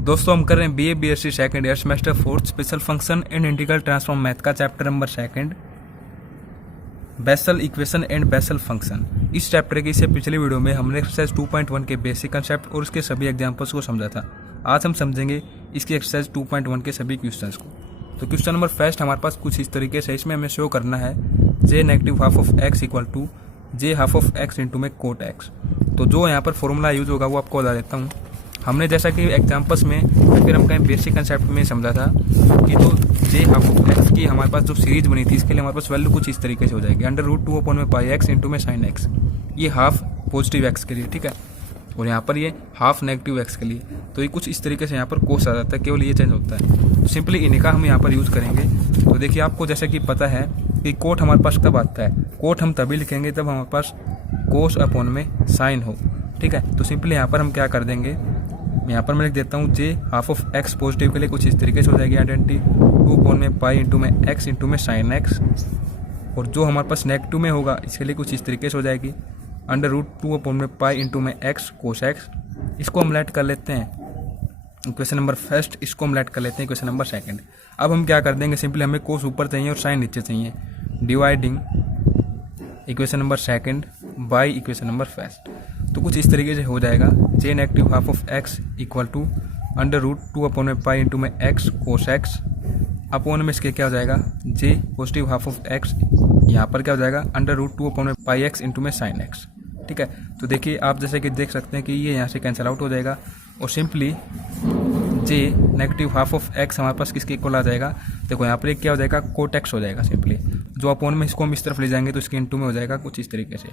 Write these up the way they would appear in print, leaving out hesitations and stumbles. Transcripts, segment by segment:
दोस्तों हम कर रहे हैं BA BSc second year semester 4 special function and integral transform math का chapter number 2 Bessel equation and Bessel function. इस चैप्टर की से पिछली वीडियो में हमने एक्सरसाइज 2.1 के बेसिक कंसेप्ट और उसके सभी एग्जांपल्स को समझा था। आज हम समझेंगे इसकी एक्सरसाइज 2.1 के सभी क्वेश्चंस को। तो क्वेश्चन नंबर फर्स्ट हमारे पास कुछ इस तरीके से, इसमें हमें शो करना है J negative half of x equal to J half of X into में कोट एक्स। तो जो यहाँ पर फॉर्मूला यूज होगा वो आपको बता देता हूँ। हमने जैसा कि एग्जाम्पल्स में या फिर हम कहीं बेसिक कंसेप्ट में समझा था कि तो जे हाफ ऑफ एक्स की हमारे पास जो सीरीज बनी थी, इसके लिए हमारे पास वैल्यू कुछ इस तरीके से हो जाएगी अंडर रूट 2 अपॉन में पाई एक्स इंटू में साइन एक्स। ये हाफ पॉजिटिव एक्स के लिए, ठीक है, और यहाँ पर ये हाफ नेगेटिव एक्स के लिए। तो ये कुछ इस तरीके से यहाँ पर कोस आ जाता है, केवल ये चेंज होता है। तो सिंपली इन्हीं का हम यहाँ पर यूज़ करेंगे। तो देखिए आपको जैसा कि पता है कि कोट हमारे पास कब आता है, कोट हम तभी लिखेंगे जब हमारे पास कोस अपॉन में साइन हो, ठीक है। तो सिंपली यहाँ पर हम क्या कर देंगे, यहाँ पर मैं लिख देता हूँ जे हाफ ऑफ एक्स पॉजिटिव के लिए कुछ इस तरीके से हो जाएगी आइडेंटिटी 2 अपॉन में पाई इंटू में एक्स इंटू में साइन एक्स। और जो हमारे पास नेगेटिव में होगा इसके लिए कुछ इस तरीके से हो जाएगी अंडर रूट 2 अपॉन में पाई इंटू में एक्स कोस एक्स। इसको हम लेट कर लेते हैं इक्वेशन नंबर फर्स्ट, इसको हम लेट कर लेते हैं इक्वेशन नंबर सेकंड। अब हम क्या कर देंगे, सिंपली हमें कोस ऊपर चाहिए और साइन नीचे चाहिए, dividing equation number second by equation number first. तो कुछ इस तरीके से हो जाएगा J negative half of x equal to under root 2 upon में पाई इंटू में एक्स कोस एक्स अपॉन में इसके क्या हो जाएगा J positive half of X, यहाँ पर क्या हो जाएगा अंडर रूट 2 अपॉन में पाई एक्स इंटू में साइन एक्स, ठीक है। तो देखिए आप जैसे कि देख सकते हैं कि ये यहाँ से कैंसिल आउट हो जाएगा और simply J negative half of x हमारे पास किसके इक्वल आ जाएगा, देखो यहाँ पर एक क्या हो जाएगा कोट एक्स हो जाएगा सिंपली। जो अपॉन में इसको हम इस तरफ ले जाएंगे तो इसके इंटू में हो जाएगा कुछ इस तरीके से,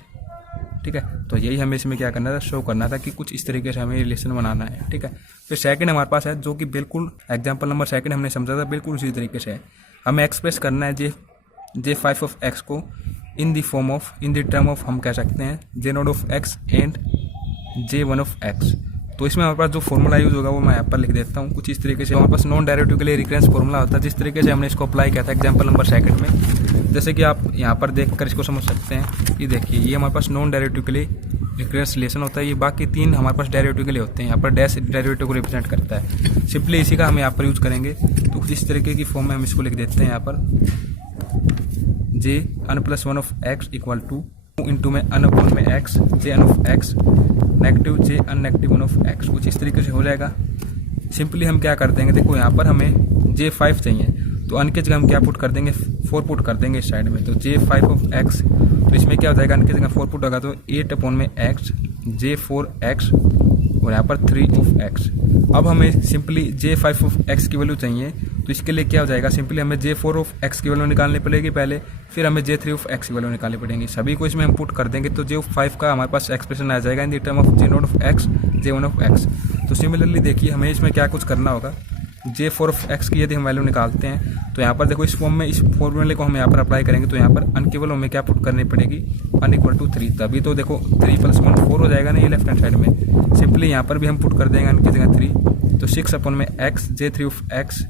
ठीक है। तो यही हमें इसमें क्या करना था, शो करना था कि कुछ इस तरीके से हमें रिलेशन बनाना है, ठीक है। फिर सेकंड हमारे पास है जो कि बिल्कुल एग्जांपल नंबर सेकंड हमने समझा था, बिल्कुल उसी तरीके से है। हमें एक्सप्रेस करना है जे 5 ऑफ एक्स को इन द टर्म ऑफ हम कह सकते हैं J node of X and J 1 of X. तो इसमें हमारे पास जो फॉर्मूला यूज होगा वो मैं यहाँ पर लिख देता हूँ कुछ इस तरीके से। हमारे पास नॉन डेरिवेटिव के लिए रिकरेंस फॉर्मूला होता है, जिस तरीके से हमने इसको अप्लाई किया था एग्जांपल नंबर सेकंड में, जैसे कि आप यहाँ पर देखकर इसको समझ सकते हैं। ये देखिए ये हमारे पास नॉन डेरिवेटिव के लिए रिकरेंस रिलेशन होता है, ये बाकी तीन हमारे पास डेरिवेटिव के लिए होते हैं। यहाँ पर डैश डेरिवेटिव को रिप्रेजेंट करता है, सिंपली इसी का हम यहाँ पर यूज करेंगे। तो कुछ इस तरीके की फॉर्म में हम इसको लिख देते हैं यहाँ पर जे n plus 1 of x equal two into में n अपॉन में X J n of X negative J n negative 1 of X, कुछ इस तरीके से हो जाएगा। सिंपली हम क्या कर देंगे, देखो यहाँ पर हमें जे 5 चाहिए तो n की जगह हम क्या पुट कर देंगे 4 पुट कर देंगे इस साइड में। तो जे 5 ऑफ एक्स, तो इसमें क्या हो जाएगा n की जगह 4 पुट होगा तो 8 अपॉन में एक्स जे 4 एक्स और यहाँ पर 3 ऑफ एक्स। अब हमें सिंपली जे 5 ऑफ एक्स की वैल्यू चाहिए, तो इसके लिए क्या हो जाएगा, सिंपली हमें जे 4 ऑफ एक्स की वैल्यू निकालनी पड़ेगी पहले, फिर हमें जे 3 ऑफ एक्स की वैल्यू निकालनी पड़ेगी। सभी को इसमें हम पुट कर देंगे तो जे 5 का हमारे पास एक्सप्रेशन आ जाएगा in the term of J node of X J 1 of X. तो सिमिलरली देखिए हमें इसमें क्या कुछ करना होगा, जे 4 ऑफ एक्स की यदि हम वैल्यू निकालते हैं तो यहाँ पर देखो इस फॉर्म में इस फॉर्मूले को हम यहाँ पर अप्लाई करेंगे। तो यहाँ पर n केवल हमें क्या पुट करनी पड़ेगी n इक्वल टू 3, तभी तो देखो 3 + 1 4 हो जाएगा ना ये लेफ्ट हैंड साइड में। सिंपली यहाँ पर भी हम पुट कर देंगे n की जगह 3, तो 6 अपॉन में X J 3 of X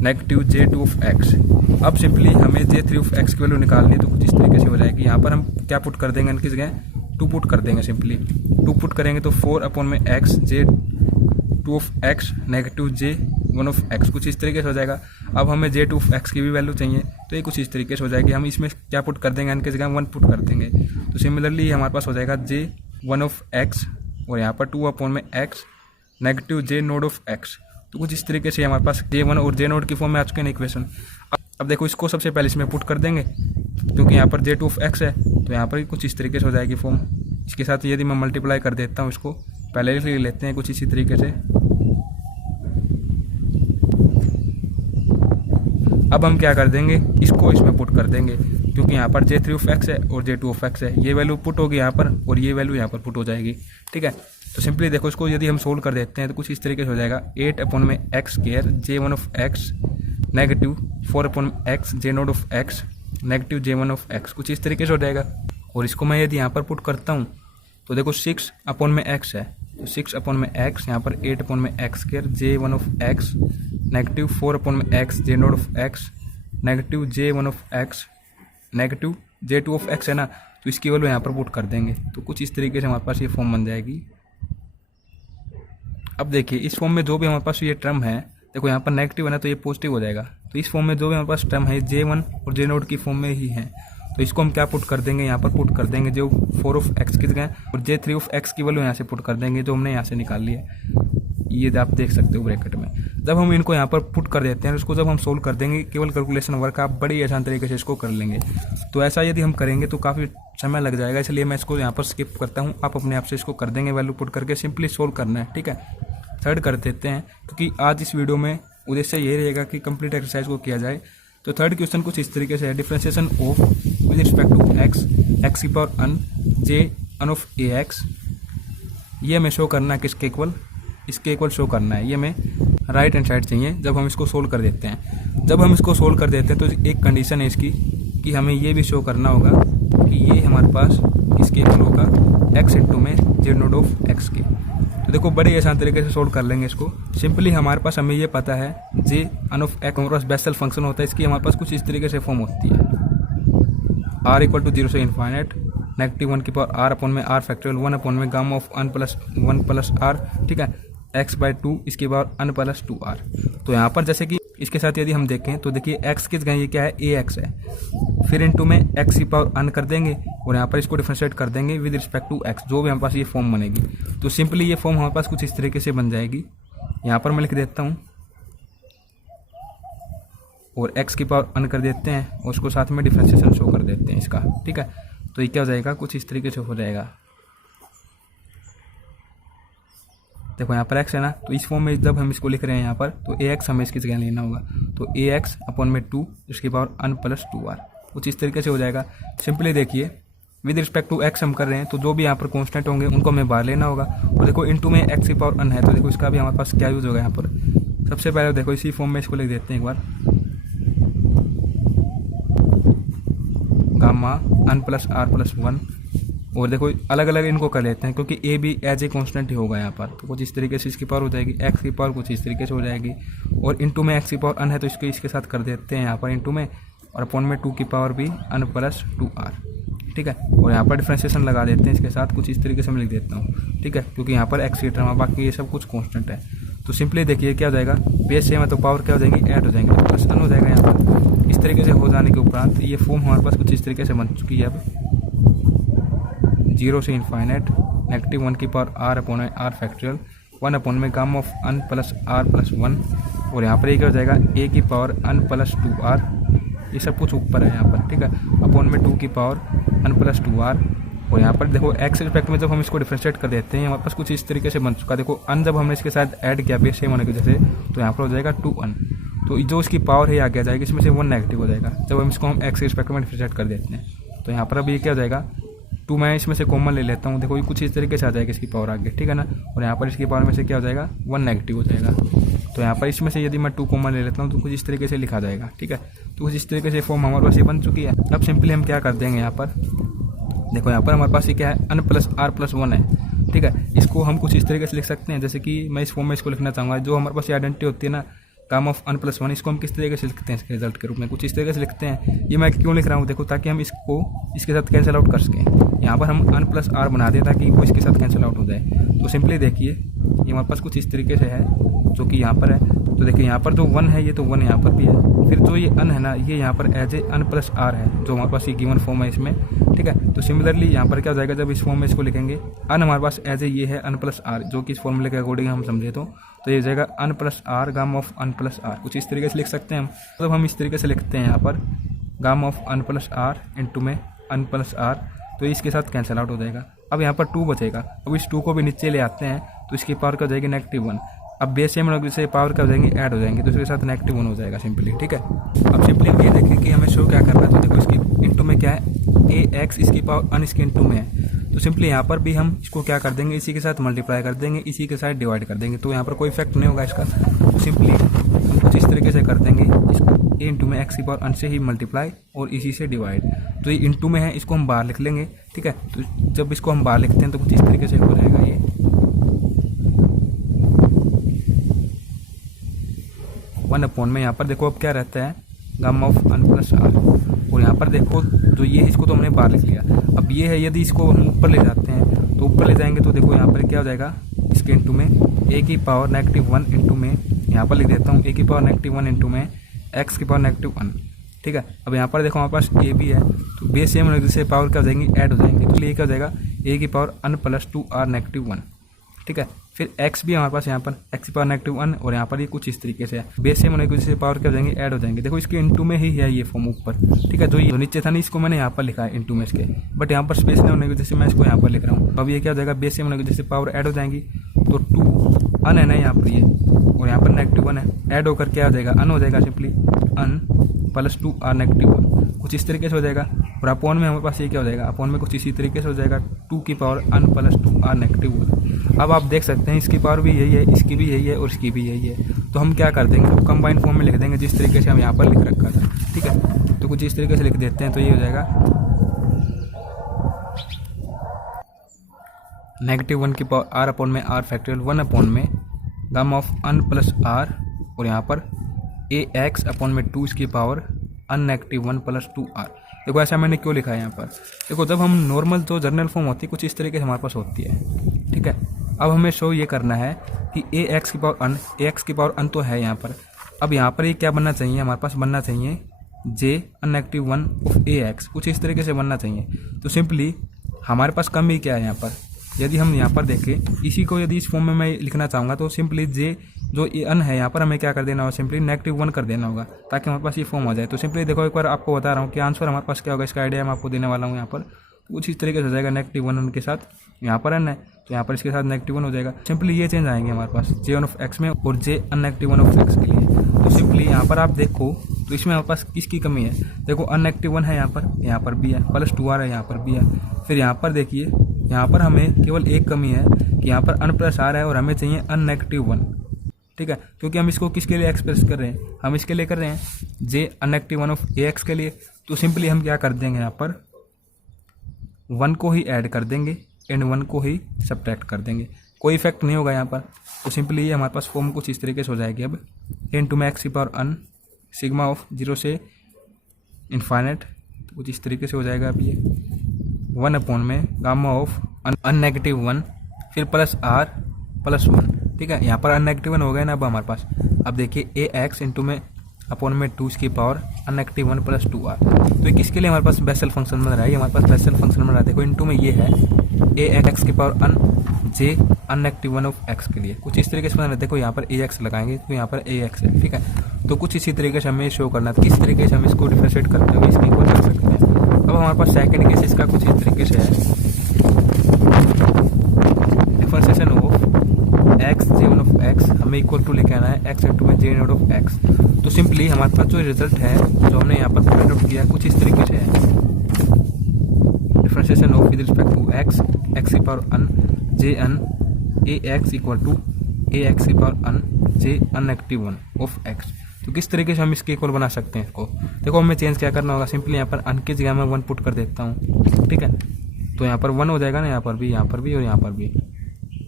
negative J 2 of x. अब सिंपली हमें जे 3 ऑफ एक्स की वैल्यू निकालनी है तो कुछ इस तरीके से हो जाएगी। यहाँ पर हम क्या पुट कर देंगे, n की जगह 2 पुट कर देंगे, सिंपली 2 पुट करेंगे तो 4 अपॉन में X J 2 of X negative J 1 of X, कुछ इस तरीके से हो जाएगा। अब हमें जे 2 ऑफ एक्स की भी वैल्यू चाहिए तो ये कुछ इस तरीके से हो जाएगी। हम इसमें क्या पुट कर देंगे, n की जगह 1 पुट कर देंगे। तो सिमिलरली हमारे पास हो जाएगा जे 1 ऑफ एक्स और यहाँ पर 2 अपॉन में x negative J node of X. तो कुछ इस तरीके से हमारे पास जे 1 और जे नोड की फॉर्म में आ चुके हैं इक्वेशन। अब देखो इसको सबसे पहले इसमें पुट कर देंगे क्योंकि यहाँ पर जे 2 ऑफ एक्स है, तो यहाँ पर कुछ इस तरीके से हो जाएगी फॉर्म। इसके साथ यदि मैं मल्टीप्लाई कर देता हूँ, इसको पहले लिख लेते हैं कुछ इसी तरीके से। अब हम क्या कर देंगे, इसको इसमें पुट कर देंगे क्योंकि यहाँ पर जे 3 ऑफ एक्स है और जे 2 ऑफ एक्स है, ये वैल्यू पुट होगी यहाँ पर और ये वैल्यू यहाँ पर पुट हो जाएगी, ठीक है। तो सिंपली देखो इसको यदि हम सोल्व कर देते हैं तो कुछ इस तरीके से हो जाएगा 8 अपॉन में X square J 1 of X negative 4 upon x J node of X negative J 1 of X, कुछ इस तरीके से हो जाएगा। और इसको मैं यदि यहाँ पर पुट करता हूँ तो देखो 6 अपॉन में एक्स है, तो 6 अपॉन में एक्स यहाँ पर 8 अपॉन में X square J 1 of X negative 4 upon में X J node of X negative J 1 of X negative J 2 of X है ना, तो इसकी वैल्यू यहाँ पर पुट कर देंगे। तो कुछ इस तरीके से हमारे पास ये फॉर्म बन जाएगी। अब देखिए इस फॉर्म में जो भी हमारे पास ये टर्म है, देखो यहाँ पर नेगेटिव है ना, तो ये पॉजिटिव हो जाएगा। तो इस फॉर्म में जो भी हमारे पास टर्म है J1 और J0 की फॉर्म में ही है, तो इसको हम क्या पुट कर देंगे, यहाँ पर पुट कर देंगे जो 4 ऑफ x की जगह और J3 ऑफ x की वैल्यू यहाँ से पुट कर देंगे जो हमने यहाँ से निकाल ली है। ये आप देख सकते हो ब्रैकेट में। जब हम इनको यहाँ पर पुट कर देते हैं, उसको जब हम सोल्व कर देंगे, केवल कैलकुलेशन वर्क आप बड़ी आसान तरीके से इसको कर लेंगे। तो ऐसा यदि हम करेंगे तो काफ़ी समय लग जाएगा, इसलिए मैं इसको यहाँ पर स्किप करता हूँ। आप अपने आप से इसको कर देंगे, वैल्यू पुट करके सिंपली सोल्व करना है, ठीक है। थर्ड कर देते हैं, क्योंकि आज इस वीडियो में उद्देश्य ये रहेगा कि कंप्लीट एक्सरसाइज को किया जाए। तो थर्ड क्वेश्चन कुछ इस तरीके से है, differentiation of with respect to X की power n j n of ax। ये हमें शो करना है किसके इक्वल, इसके इक्वल शो करना है। ये हमें राइट हैंड साइड चाहिए जब हम इसको सोल्व कर देते हैं। जब हम इसको सोल्व कर देते हैं तो एक कंडीशन है इसकी कि हमें ये भी शो करना होगा कि ये हमारे पास इसके इक्वल होगा x इंटू में z0 ऑफ x के। तो देखो बड़ी आसान तरीके से सोल्व कर लेंगे इसको। सिंपली हमारे पास हमें ये पता है j n ऑफ x हमारे पास बेसल फंक्शन होता है, इसकी हमारे पास कुछ इस तरीके से फॉर्म होती है, r इक्वल टू 0 से इन्फाइनाइट -1 की पावर r अपॉन में r फैक्टोरियल 1 अपॉन में gamma of n plus 1 plus r, ठीक है, x/2 इसके पावर n प्लस 2r। तो यहाँ पर जैसे कि इसके साथ यदि हम देखें तो देखिए x की जगह ये क्या है, ax है, फिर इनटू में x की पावर n कर देंगे और यहाँ पर इसको डिफरेंशिएट कर देंगे विद रिस्पेक्ट टू x, जो भी हमारे पास ये फॉर्म बनेगी। तो सिंपली ये फॉर्म हमारे पास कुछ इस तरीके से बन जाएगी। यहाँ पर मैं लिख देता हूँ और x की पावर n कर देते हैं और उसको साथ में डिफरेंशिएशन शो कर देते हैं इसका, ठीक है। तो ये क्या हो जाएगा, कुछ इस तरीके से हो जाएगा। देखो यहाँ पर x है ना, तो इस फॉर्म में जब हम इसको लिख रहे हैं यहाँ पर, तो ax हमें इसकी जगह लेना होगा। तो ax अपॉन में 2 इसके पावर n प्लस 2r, कुछ इस तरीके से हो जाएगा। सिंपली देखिए विद रिस्पेक्ट टू x हम कर रहे हैं, तो जो भी यहाँ पर कॉन्स्टेंट होंगे उनको हमें बाहर लेना होगा। और देखो इनटू में x की पावर n है, तो देखो इसका भी हमारे पास क्या यूज़ होगा यहाँ पर। सबसे पहले देखो इसी फॉर्म में इसको लिख देते हैं एक बार, gamma n plus r plus 1। और देखो अलग अलग इनको कर लेते हैं क्योंकि a भी एज ए कॉन्स्टेंट ही होगा यहाँ पर। तो कुछ इस तरीके से इसकी पावर हो जाएगी, x की पावर कुछ इस तरीके से हो जाएगी और इनटू में x की पावर n है, तो इसको इसके साथ कर देते हैं यहाँ पर इनटू में, और अपॉन में 2 की पावर भी n प्लस 2r, ठीक है। और यहाँ पर डिफरेंशिएशन लगा देते हैं इसके साथ, कुछ इस तरीके से मैं लिख देता हूँ, ठीक है, क्योंकि यहाँ पर x की टर्म है, बाकी ये सब कुछ कॉन्स्टेंट है। तो सिंपली देखिए क्या हो जाएगा, बेस सेम है तो पावर क्या हो जाएंगी, ऐड हो जाएंगे, तो प्लस n हो जाएगा यहाँ पर। इस तरीके से हो जाने के उपरांत ये फॉर्म हमारे पास कुछ इस तरीके से बन चुकी है। अब 0 से इन्फाइनाइट -1 की पावर r अपॉन में r फैक्टोरियल 1 अपॉन में gamma of n plus r plus 1। और यहाँ पर ये क्या हो जाएगा, a की पावर n प्लस 2r, ये सब कुछ ऊपर है यहाँ पर, ठीक है, अपॉन में 2 की पावर n प्लस 2r। और यहाँ पर देखो x रिस्पेक्ट में जब हम इसको डिफरेंशिएट कर देते हैं, हमारे पास कुछ इस तरीके से बन चुका। देखो n जब हमने इसके साथ ऐड किया बेस सेम होने की वजह से, तो यहाँ पर हो जाएगा 2n। तो जो इसकी पावर है आगे आ जाएगी, इसमें से 1 नेगेटिव हो जाएगा जब हम इसको हम x रिस्पेक्ट में डिफरेंशिएट कर देते हैं। तो यहाँ पर अब ये क्या हो जाएगा, 2 मैं इसमें से कॉमन ले लेता हूँ, देखो ये कुछ इस तरीके से आ जाएगा इसकी पावर आगे, ठीक है ना। और यहाँ पर इसकी पावर में से क्या हो जाएगा, 1 नेगेटिव हो जाएगा। तो यहाँ पर इसमें से यदि मैं 2 कॉमन ले लेता हूँ तो कुछ इस तरीके से लिखा जाएगा, ठीक है। तो कुछ इस तरीके से फॉर्म हमारे पास ये बन चुकी है। अब सिंपली हम क्या कर देंगे, यहाँ पर देखो यहाँ पर हमारे पास ये क्या है, n प्लस r प्लस 1 है, ठीक है। इसको हम कुछ इस तरीके से लिख सकते हैं, जैसे कि मैं इस फॉर्म में इसको लिखना चाहूँगा। जो हमारे पास ये आइडेंटिटी होती है ना, गामा ऑफ n प्लस 1, इसको हम किस तरीके से लिखते हैं, इसके रिजल्ट के रूप में कुछ इस तरीके से लिखते हैं। ये मैं क्यों लिख रहा हूँ, देखो ताकि हम इसको इसके साथ कैंसिल आउट कर सकें। यहाँ पर हम n प्लस r बना दें ताकि वो इसके साथ कैंसिल आउट हो जाए। तो सिंपली देखिए ये हमारे पास कुछ इस तरीके से है जो कि यहाँ पर है। तो देखिए यहाँ पर जो 1 है, ये तो 1 यहाँ पर भी है, फिर जो ये n है ना, ये यहाँ पर as a n plus r है, जो हमारे पास ये गिवन फॉर्म है इसमें, ठीक है। तो सिमिलरली यहाँ पर क्या हो जाएगा, जब इस फॉर्म में इसको लिखेंगे, n हमारे पास एज ए ये है n प्लस r, जो कि इस फॉर्मूले के अकॉर्डिंग हम समझे तो ये हो जाएगा n plus r gamma of n plus r, कुछ इस तरीके से लिख सकते हैं हम। मतलब हम इस तरीके से लिखते हैं यहाँ पर gamma of n plus r into में n प्लस r, तो इसके साथ कैंसिल आउट हो जाएगा। अब यहाँ पर 2 बचेगा, अब इस 2 को भी नीचे ले आते हैं तो इसकी पावर क्या हो जाएगी, -1। अब बेस सेम होने से पावर क्या हो जाएंगी, ऐड हो जाएंगे, तो इसके साथ -1 हो जाएगा सिंपली, ठीक है। अब सिंपली हम ये देखें कि हमें शो क्या करना है। तो देखो इसकी इंटू में क्या है, ax इसकी पावर n इसके इंटू में है। तो सिंपली यहाँ पर भी हम इसको क्या कर देंगे, इसी के साथ मल्टीप्लाई कर देंगे, इसी के साथ डिवाइड कर देंगे, तो यहाँ पर कोई इफेक्ट नहीं होगा इसका। तो सिंपली हम कुछ इस तरीके से कर देंगे, इसको a इंटू में x की पावर n से ही मल्टीप्लाई और इसी से डिवाइड। तो ये इंटू में है, इसको हम बाहर लिख लेंगे, ठीक है। तो जब इसको हम बाहर लिखते हैं तो कुछ इस तरीके से हो जाएगा ये 1 अपॉन में, यहाँ पर देखो अब क्या रहता है, gamma of n plus r। और यहाँ पर देखो जो ये है, इसको तो हमने बाहर लिख लिया। अब ये है, यदि इसको हम ऊपर ले जाते हैं तो ऊपर ले जाएंगे तो देखो यहाँ पर क्या हो जाएगा, इसके इंटू में ए की पावर -1 इंटू में यहाँ पर लिख देता हूँ ए की पावर -1 इंटू में एक्स की पावर -1। ठीक है, अब यहाँ पर देखो हमारे पास ए भी है, तो बेस सेम होने से पावर क्या हो जाएंगी, ऐड हो जाएंगे। तो ये क्या हो जाएगा ए की पावर n प्लस 2r -1। ठीक है, फिर x भी हमारे पास यहाँ पर x की पावर -1 और यहाँ पर ये कुछ इस तरीके से है। बेस सेम होने की वजह से पावर क्या हो जाएंगे, ऐड हो जाएंगे। देखो इसके इंटू में ही है ये फॉर्म ऊपर। ठीक है, जो ये नीचे था नहीं, इसको मैंने यहाँ पर लिखा है इंटू में इसके, बट यहाँ पर स्पेस नहीं होने की वजह से मैं इसको यहाँ पर लिख रहा हूँ। अब ये क्या हो जाएगा, बेस सेम होने की वजह से पावर ऐड हो जाएंगी। तो 2 अन है ना यहाँ पर ये, और यहाँ पर -1 है, ऐड होकर क्या हो जाएगा, अन हो जाएगा सिंपली अन प्लस 2r -1, कुछ इस तरीके से हो जाएगा। और अपॉन में हमारे पास ये क्या हो जाएगा, अपॉन में कुछ इसी तरीके से हो जाएगा 2 की पावर n प्लस 2r -1। अब आप देख सकते हैं इसकी पावर भी यही है, इसकी भी यही है और इसकी भी यही है। तो हम क्या कर देंगे, तो कंबाइंड फॉर्म में लिख देंगे जिस तरीके से हम यहाँ पर लिख रखा था। ठीक है, तो कुछ इस तरीके से लिख देते हैं। तो ये हो जाएगा -1 की पावर r अपॉन में r फैक्टोरियल 1 अपॉन में gamma of n plus r, और यहाँ पर ए एक्स अपॉन में 2 इसकी पावर -1 प्लस 2r। देखो ऐसा मैंने क्यों लिखा है यहाँ पर, देखो जब हम नॉर्मल जो जर्नल फॉर्म होती है कुछ इस तरीके से हमारे पास होती है। ठीक है, अब हमें शो ये करना है कि ए एक्स की पावर n, ए एक्स की पावर n तो है यहाँ पर। अब यहाँ पर ये क्या बनना चाहिए, हमारे पास बनना चाहिए जे -1 ऑफ ए एक्स, कुछ इस तरीके से बनना चाहिए। तो सिंपली हमारे पास कम ही क्या है यहाँ पर, यदि हम यहाँ पर देखें इसी को यदि इस फॉर्म में मैं लिखना चाहूँगा तो सिंपली जे जो ए अन है यहाँ पर हमें क्या कर देना होगा, सिंपली -1 कर देना होगा ताकि हमारे पास ये फॉर्म हो जाए। तो सिंपली देखो एक बार आपको बता रहा हूँ कि आंसर हमारे पास क्या होगा, इसका आइडिया मैं आपको देने वाला हूँ। यहाँ पर कुछ इस तरीके से हो जाएगा, -1 के साथ यहाँ पर n है तो यहाँ पर इसके साथ -1 हो जाएगा। सिंपली ये चेंज आएंगे हमारे पास J1 ऑफ x में और J -1 ऑफ x के लिए। तो सिंपली यहाँ पर आप देखो तो इसमें हमारे पास किसकी कमी है, देखो -1 है यहाँ पर भी है, प्लस 2r है यहाँ पर भी है। फिर यहाँ पर देखिए यहाँ पर हमें केवल एक कमी है कि यहाँ पर n प्लस r है और हमें चाहिए n-1। ठीक है, क्योंकि हम इसको किसके लिए एक्सप्रेस कर रहे हैं, हम इसके लिए कर रहे हैं J n-1 ऑफ ax के लिए। तो सिंपली हम क्या कर देंगे, यहाँ पर 1 को ही ऐड कर देंगे एंड 1 को ही सब्ट्रैक्ट कर देंगे, कोई इफेक्ट नहीं होगा यहाँ पर। तो सिंपली ये हमारे पास फॉर्म कुछ इस तरीके से हो जाएगी। अब n टू में x की पावर n सिग्मा ऑफ 0 से इन्फाइनेट, तो कुछ इस तरीके से हो जाएगा। अब ये 1 अपॉन में गामा ऑफ n-1 फिर प्लस r प्लस 1। ठीक है, यहाँ पर n-1 हो गया ना अब हमारे पास। अब देखिए ए एक्स इंटू में अपॉन में 2 की पावर n-1 प्लस 2r। तो ये किसके लिए हमारे पास बेसल फंक्शन बन रहा है, हमारे पास बेसल फंक्शन बन रहा है। देखो इंटू में ये है ए एक्स की power n J n-1 of x के लिए, कुछ इस तरीके से बन रहा है। देखो यहाँ पर ए एक्स लगाएंगे तो यहाँ पर ए एक्स है। ठीक है, तो कुछ इसी तरीके से हमें शो करना है, किस तरीके से हम इसको डिफरेंशिएट करते हुए इसकी को कर सकते हैं। अब हमारे पास सेकंड केस इसका कुछ इस तरीके से है, differentiation of x J1 of x हमें इक्वल टू लेके आना है x इंटू में J0 ऑफ x। तो सिंपली हमारे पास जो रिजल्ट है जो हमने यहाँ पर फाइंड आउट किया कुछ इस तरीके से है, differentiation of with respect to x की power n Jn ax equal to ax की power n Jn-1 of x। तो किस तरीके से हम इसके इक्वल बना सकते हैं इसको, देखो हमें चेंज क्या करना होगा, सिंपली यहाँ पर n की जगह में 1 पुट कर देता हूँ। ठीक है, तो यहाँ पर 1 हो जाएगा ना, यहाँ पर भी, यहाँ पर भी और यहाँ पर भी,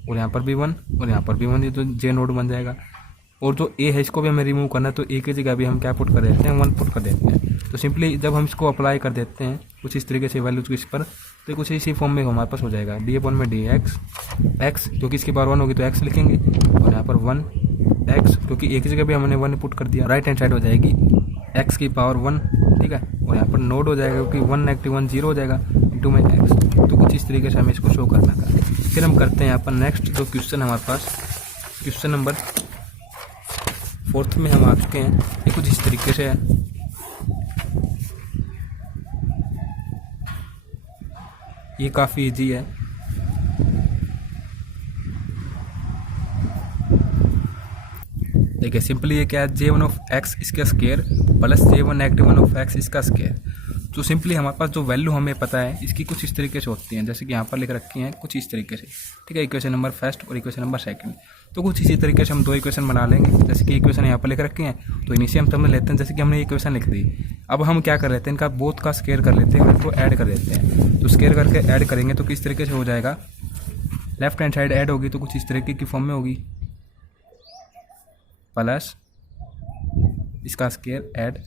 और यहाँ पर भी 1 और यहाँ पर भी 1, ये तो जे नोड बन जाएगा। और जो ए है इसको भी हमें रिमूव करना है, तो ए की जगह भी हम क्या पुट कर देते हैं, 1 पुट कर देते हैं। तो सिंपली जब हम इसको अप्लाई कर देते हैं कुछ इस तरीके से वैल्यूज इस पर, तो कुछ इसी फॉर्म में हमारे पास हो जाएगा डी अपॉन में डी एक्स क्योंकि इसकी पावर 1 होगी तो x लिखेंगे, और यहाँ पर 1x क्योंकि ए की जगह भी हमने 1 पुट कर दिया। राइट हैंड साइड हो जाएगी x की पावर 1। ठीक है, और यहाँ पर नोड हो जाएगा क्योंकि 1-1 0 हो जाएगा इंटू में x। तो कुछ इस तरीके से हमें इसको शो करना था। फिर हम करते हैं यहाँ पर नेक्स्ट जो क्वेश्चन हमारे पास, क्वेश्चन नंबर 4 में हम आ चुके हैं। ये कुछ इस तरीके से है, ये काफ़ी इजी है। देखिए सिंपली ये क्या है, J1 ऑफ x इसका square plus J1-1 of x इसका स्क्वायर। तो सिंपली हमारे पास जो वैल्यू हमें पता है इसकी कुछ इस तरीके से होती हैं, जैसे कि यहाँ पर लिख रखी हैं कुछ इस तरीके से। ठीक है, इक्वेशन नंबर फर्स्ट और इक्वेशन नंबर सेकंड। तो कुछ इसी तरीके से हम 2 इक्वेशन बना लेंगे, जैसे कि इक्वेशन यहाँ पर लिख रखे हैं तो इन्हीं से हम समझ लेते हैं, जैसे कि हमने इक्वेशन लिख दी। अब हम क्या कर लेते हैं, इनका बोथ का स्क्वायर कर लेते हैं और इनको ऐड कर देते हैं। तो स्क्वायर करके ऐड करेंगे तो किस तरीके से हो जाएगा, लेफ्ट हैंड साइड ऐड होगी तो कुछ इस तरीके की फॉर्म में होगी, प्लस इसका स्क्वायर ऐड,